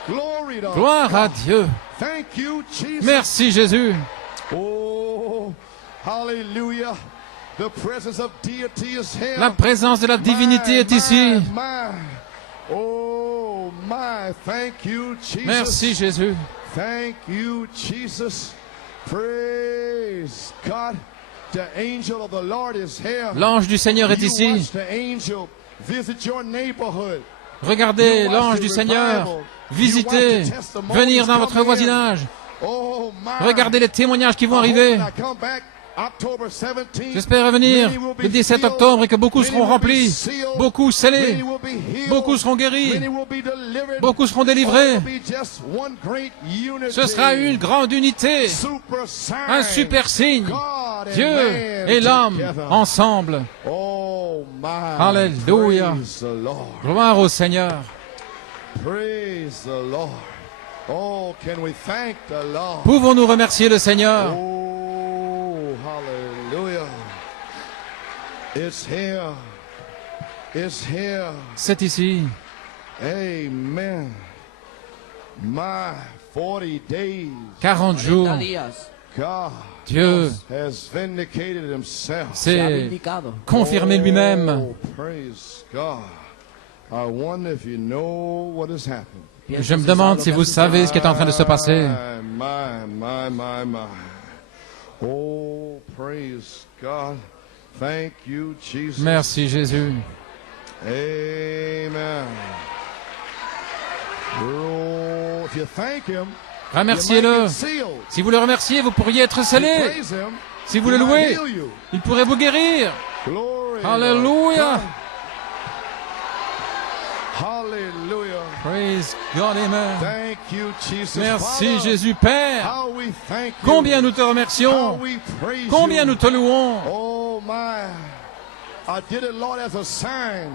Gloire à Dieu. Merci Jésus. La présence de la divinité est ici. Merci Jésus. L'ange du Seigneur est ici. Regardez l'ange du Seigneur visiter, venir dans votre voisinage. Regardez les témoignages qui vont arriver. J'espère revenir le 17 octobre et que beaucoup seront remplis, beaucoup scellés, beaucoup seront guéris, beaucoup seront délivrés. Ce sera une grande unité, un super signe. Dieu et l'homme ensemble. Alléluia. Gloire au Seigneur. Pouvons-nous remercier le Seigneur? C'est ici. Amen. 40 jours. Dieu s'est confirmé lui-même. Je me demande si vous savez ce qui est en train de se passer. Oh, praise God. Thank you, Jesus. Merci Jésus. Amen. Oh, if you thank him, remerciez-le. Si vous le remerciez, vous pourriez être scellé. Si vous le louez, il pourrait vous guérir. Alléluia. Hallelujah. Praise God, amen. Thank you, Jesus. Merci Jésus, Père. How we thank you. Combien nous te remercions. How we praise Combien you. nous te louons. Oh my. I did it, Lord, as a sign.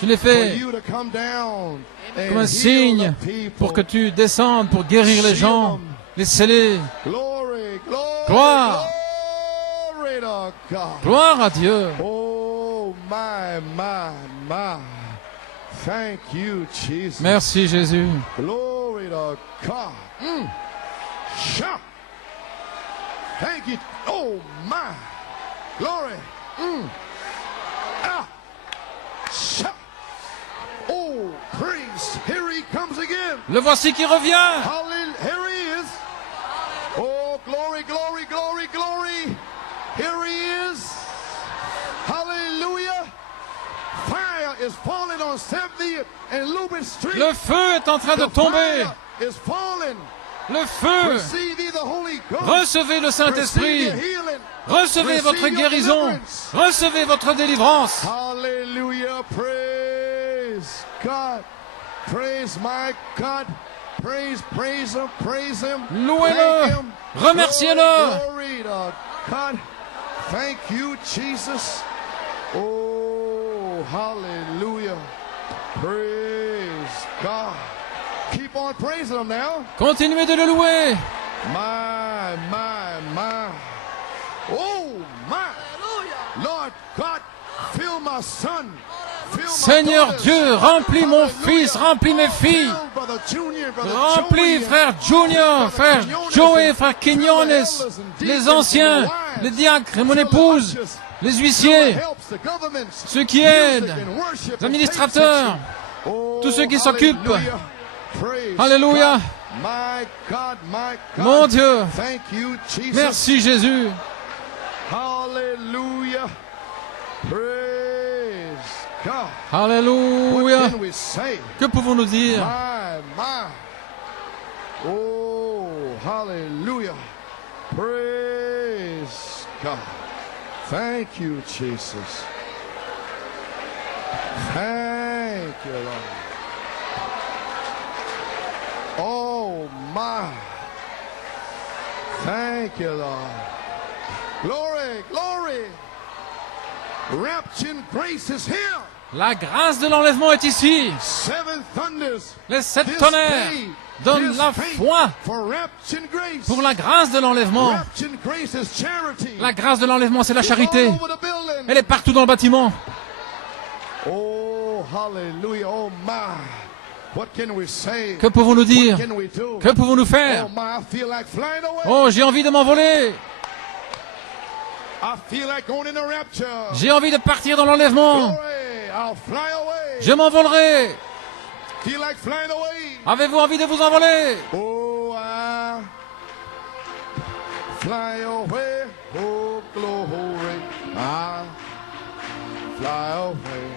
Je l'ai For fait you to come down comme and un signe heal the people. pour que tu descendes, pour guérir les gens, les sceller. Glory, glory, Gloire. glory to God. Gloire à Dieu. Oh my. Thank you, Jesus. Merci Jésus. Glory Glory to God. Shout. Thank you. Oh, my. Glory. Ah. Shout. Oh, praise. Here he comes again. Le voici qui revient. Hallelujah. Here he is. Oh, glory, glory, glory, glory. Here he is. Hallelujah. Fire is falling on 70th and Lubin Street. Le feu est en train de tomber. Fire is falling. Le feu. Receive ye the Holy Ghost. Recevez le Saint-Esprit. Receive your healing. Recevez votre Receive your guérison. deliverance. Recevez votre délivrance. Hallelujah. Praise God. Praise my God. Praise him. Praise him. Louez-le. Thank him. Remerciez-le. Glory to God. Thank you, Jesus. Oh, hallelujah. Praise God. Keep on praising him now. Continuez de le louer. My. Oh, my. Lord God, fill my son. Fill my Seigneur daughters. Dieu, remplis mon Hallelujah. fils, remplis mes filles. Fill Brother Junior, Brother Remplis Joey, frère Junior, frère Joey, frère Quignones, les anciens, les diacres et mon épouse, les huissiers, ceux qui aident, les administrateurs, tous ceux qui s'occupent. Alléluia. Mon Dieu. Merci Jésus. Hallelujah. Praise God. Alléluia. What can we say? Que pouvons-nous dire? My. Oh, hallelujah. Praise God. Thank you, Jesus. Thank you, Lord. Oh, my. Thank you, Lord. Glory, glory. Rapture and grace is here. La grâce de l'enlèvement est ici. Seven thunders. Les sept tonnerres donnent la foi pour la grâce de l'enlèvement. La grâce de l'enlèvement, c'est la charité. Elle est partout dans le bâtiment. Oh, hallelujah. Oh, my. What can we say? Que pouvons-nous dire? What can we do? Que pouvons-nous faire? Oh, my, I feel like flying away. Oh, j'ai envie de m'envoler. I feel like going in a rapture. J'ai envie de partir dans l'enlèvement. Glory, I'll fly away. Je m'envolerai. Feel like flying away. Avez-vous envie de vous envoler? Oh, I fly away. Oh, glory. I fly away.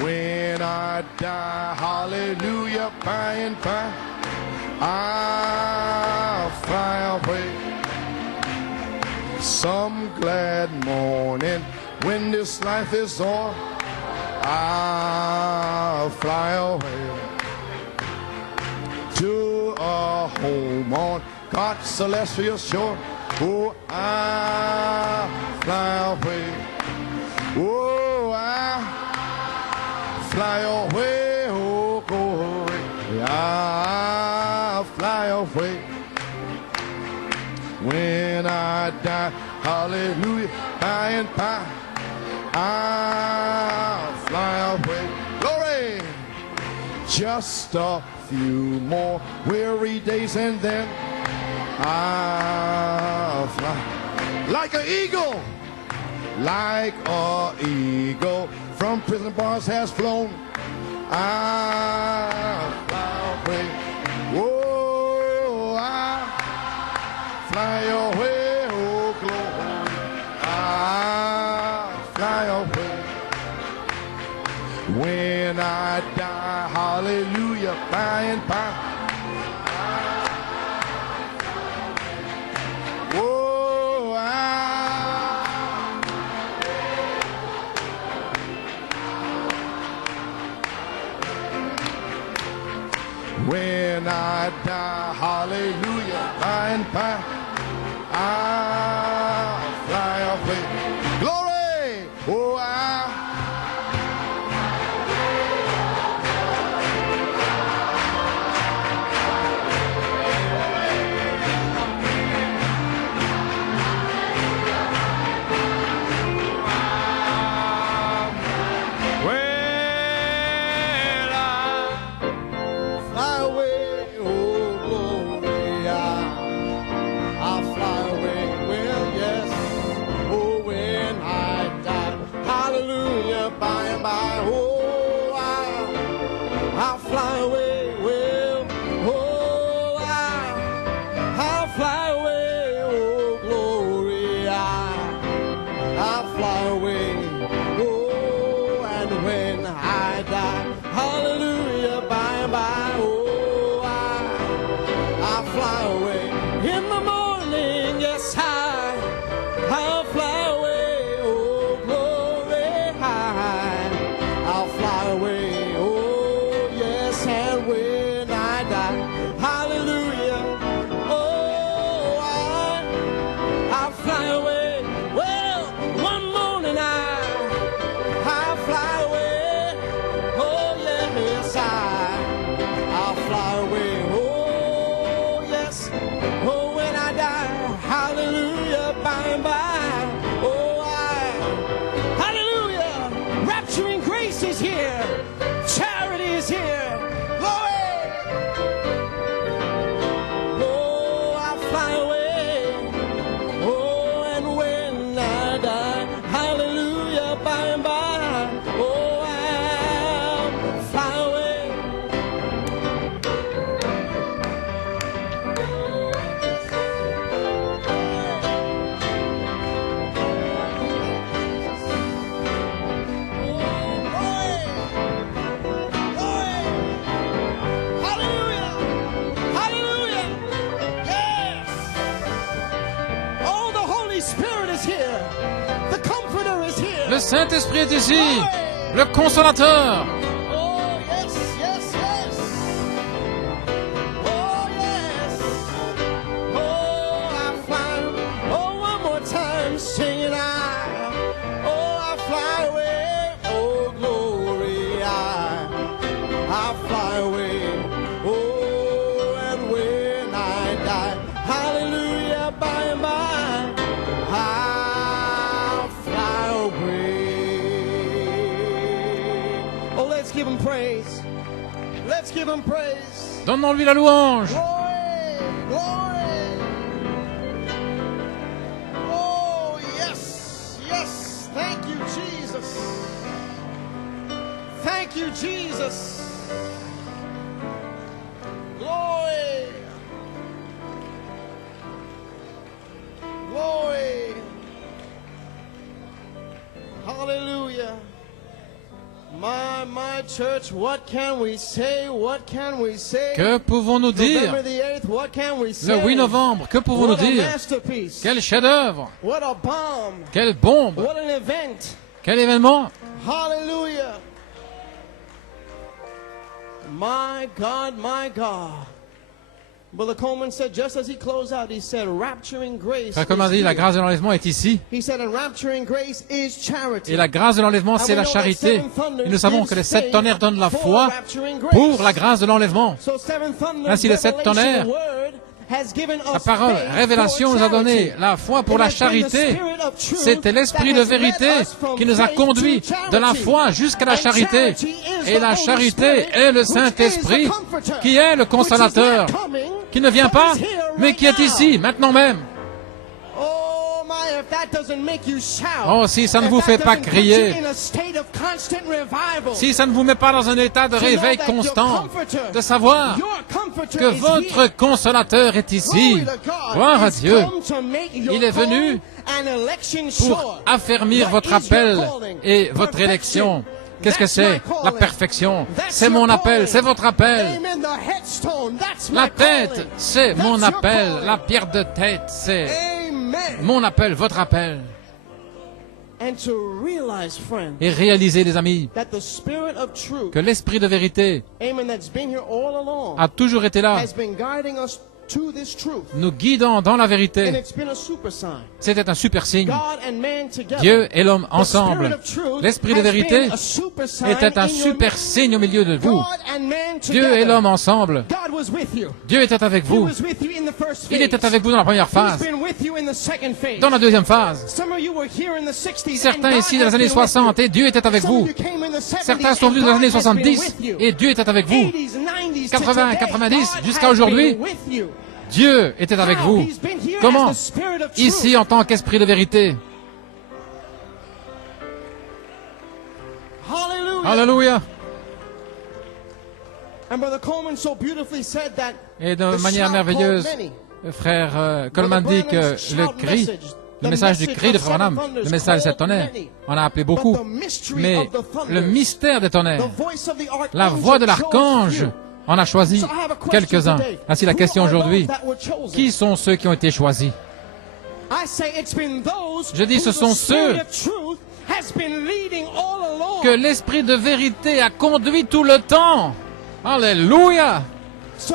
When I die, hallelujah, by and by, I'll fly away. Some glad morning when this life is o'er, I'll fly away to a home on God's celestial shore. Oh, I'll fly away. Oh, I'll fly away. Oh, glory. I'll fly away. When I die, hallelujah, by and by, I'll fly away. Glory! Just a few more weary days and then I'll fly. Like an eagle from prison bars has flown. I'll fly away. Whoa, I'll fly away, oh glory. I'll fly away. When I die, hallelujah, by and by. Whoa, when I die, hallelujah, by and by, I'll fly away. Glory! Oh, Le Saint-Esprit est ici, le Consolateur. Donnons-lui la louange. Oh, yes, yes. Thank you, Jesus. Thank you, Jesus. Glory. Glory. Hallelujah. My church, what can we say? What can we say? Que pouvons-nous dire? November the 8th, what can we say? Le 8 novembre, que pouvons-nous What a dire? masterpiece. Quel chef-d'œuvre! What a bomb. Quelle bombe! What an event. Quel événement! Hallelujah. My God, my God. Brother Coleman said, just as he closed out, he said, rapturing grace. Frère Coleman dit, la grâce de l'enlèvement est ici. He said, and rapturing grace is charity. Et la grâce de l'enlèvement, c'est la charité. Et nous savons que les 7 tonnerres donnent la foi pour la grâce de l'enlèvement. Ainsi, les 7 tonnerres, la parole, révélation nous a donné la foi pour la charité. C'était l'esprit de vérité qui nous a conduits de la foi jusqu'à la charité. Et la charité est le Saint-Esprit qui est le Consolateur, qui ne vient pas, mais qui est ici, maintenant même. Oh, si ça ne vous fait pas crier, si ça ne vous met pas dans un état de réveil constant, de savoir que votre Consolateur est ici. Gloire à Dieu. Il est venu pour affermir votre appel et votre élection. Qu'est-ce que c'est? La perfection. C'est mon appel, c'est votre appel. La tête, c'est mon appel. La pierre de tête, c'est mon appel, votre appel. Et réalisez, les amis, que l'esprit de vérité a toujours été là, nous guidant dans la vérité. C'était un super signe. Dieu et l'homme ensemble. L'esprit de vérité était un super signe au milieu de vous. Dieu et l'homme ensemble. Dieu était avec vous. Il était avec vous dans la première phase. Dans la deuxième phase. Certains ici dans les années 60 et Dieu était avec vous. Certains sont venus dans les années 70 et Dieu était avec vous. 80, 90 jusqu'à aujourd'hui. Dieu était avec vous. Comment? Ici, en tant qu'esprit de vérité. Alléluia. Et de manière merveilleuse, frère Coleman dit que le message du cri de Frère Branham, le message des 7 tonnerres, on a appelé beaucoup. Mais le mystère des tonnerres, la voix de l'archange, on a choisi quelques-uns. Ainsi, la question aujourd'hui, qui sont ceux qui ont été choisis? Je dis, ce sont ceux que l'esprit de vérité a conduit tout le temps. Alléluia! Si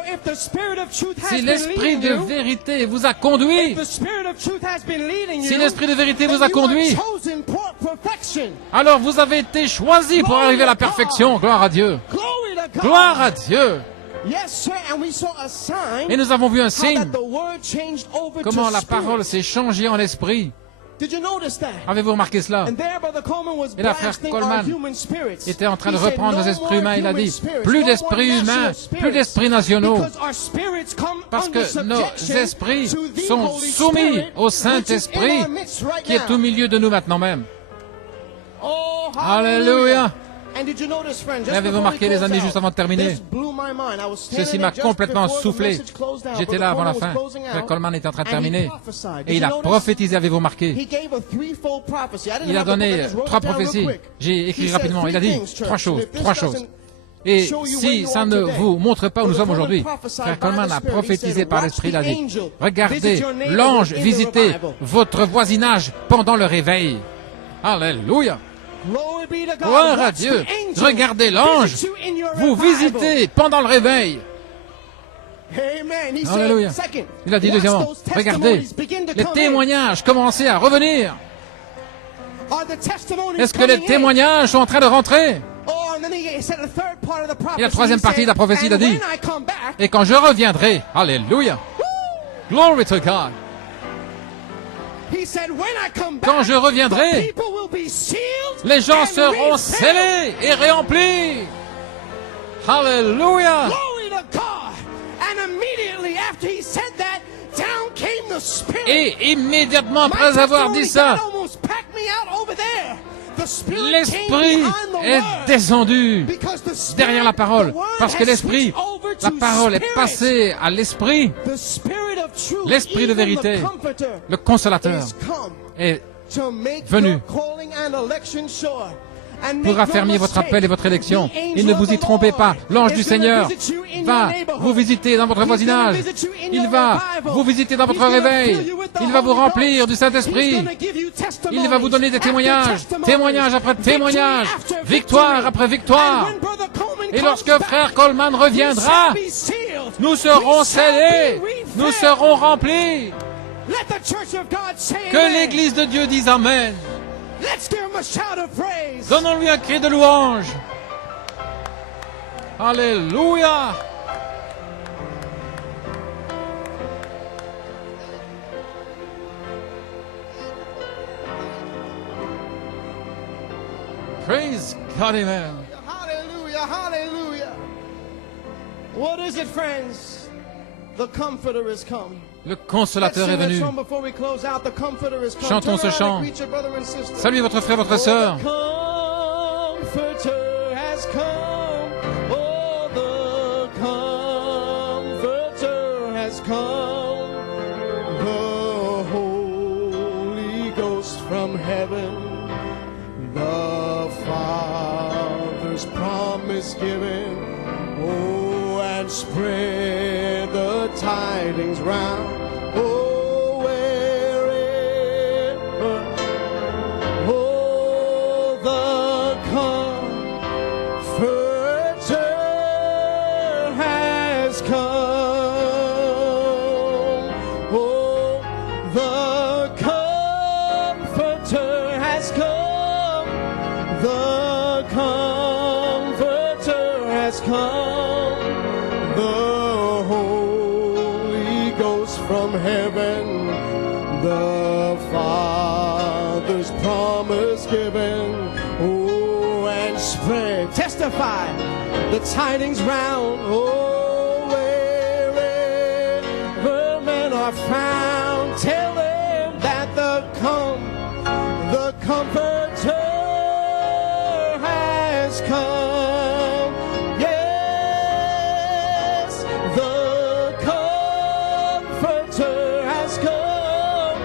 l'esprit de vérité vous a conduit, si l'esprit de vérité vous a conduit, alors vous avez été choisi pour arriver à la perfection. Gloire à Dieu. Gloire à Dieu. Et nous avons vu un signe, comment la parole s'est changée en esprit. Avez-vous remarqué cela? Et là, frère Coleman était en train de reprendre nos esprits humains. Il a dit, plus d'esprits humains, plus d'esprits nationaux. Parce que nos esprits sont soumis au Saint-Esprit qui est au milieu de nous maintenant même. Alléluia! Et avez-vous remarqué, les amis, juste avant de terminer? Ceci m'a complètement soufflé. J'étais là avant la fin. Frère Coleman était en train de terminer. Et il a prophétisé, avez-vous remarqué? Il a donné 3 prophéties. J'ai écrit rapidement. Il a dit 3 choses. Et si ça ne vous montre pas où nous sommes aujourd'hui, Frère Coleman a prophétisé par l'Esprit, il a dit, regardez, l'ange visitait votre voisinage pendant le réveil. Alléluia! Gloire à Dieu. Regardez l'ange vous visiter pendant le réveil. Alléluia. Il a dit deuxièmement, regardez, les témoignages commençaient à revenir. Est-ce que les témoignages sont en train de rentrer? Et la troisième partie de la prophétie a dit, et quand je reviendrai, alléluia, glory to God. Quand je reviendrai, les gens seront scellés et remplis. Alléluia. Et immédiatement après avoir dit ça, l'Esprit est descendu derrière la parole, parce que l'Esprit, la parole est passée à l'Esprit, l'Esprit de vérité, le Consolateur est venu pour affermir votre appel et votre élection. Et ne vous y trompez pas, l'ange du Seigneur va vous visiter dans votre voisinage, il va vous visiter dans votre réveil, il va vous remplir du Saint-Esprit, il va vous donner des témoignages, témoignage après témoignage, victoire après victoire. Et lorsque frère Coleman reviendra, nous serons scellés, nous serons remplis. Que l'Église de Dieu dise Amen. Donnons-lui un cri de louange. Alléluia. Praise God, amen. Hallelujah, hallelujah. What is it, friends? The Comforter is come. Le Consolateur est venu. Chantons ce chant. Saluez votre frère, votre sœur. Spread the tidings round. Oh, wherever, oh, the Comforter has come. Oh, the Comforter has come. The Comforter has come. From heaven, the Father's promise given. Oh, and spread, testify the tidings round. Oh, wherever men are found, tell them that the Comforter has come. Yes, the Comforter has come.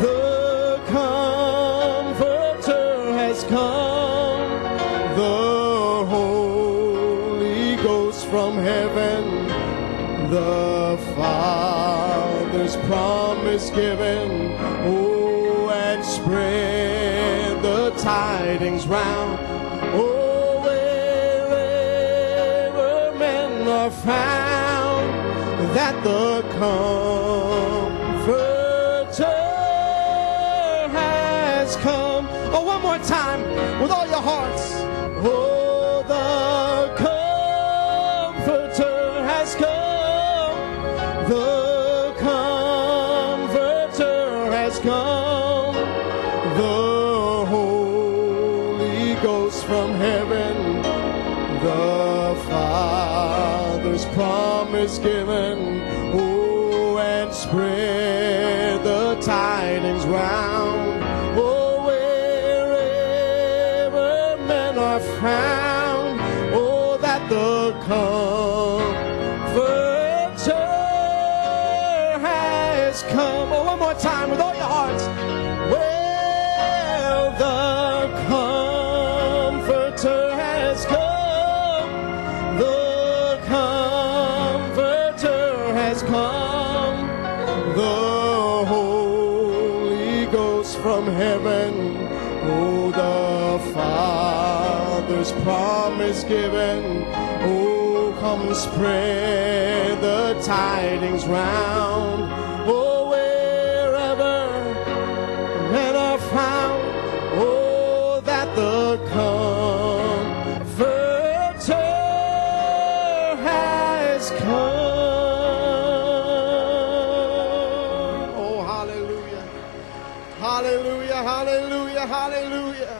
The Comforter has come. The Holy Ghost from heaven. The Father's promise given. Oh, and spread the tidings round. Oh, wherever men are found, that the Comforter has come. Oh, one more time with all your hearts. Oh, the Comforter has come. The Comforter has come. The Holy Ghost from heaven. The Father's promise given. Oh, and spread the tidings round. Oh, wherever men are found. Oh, that the Comforter has come. Oh, one more time with all your hearts. Well, the Comforter has come. The Comforter has come. The Holy Ghost from heaven. Oh, the Father's promise given. Oh, come and spread the tidings round. Oh, wherever men are found. Oh, that the Comforter has come. Oh, hallelujah. Hallelujah, hallelujah, hallelujah.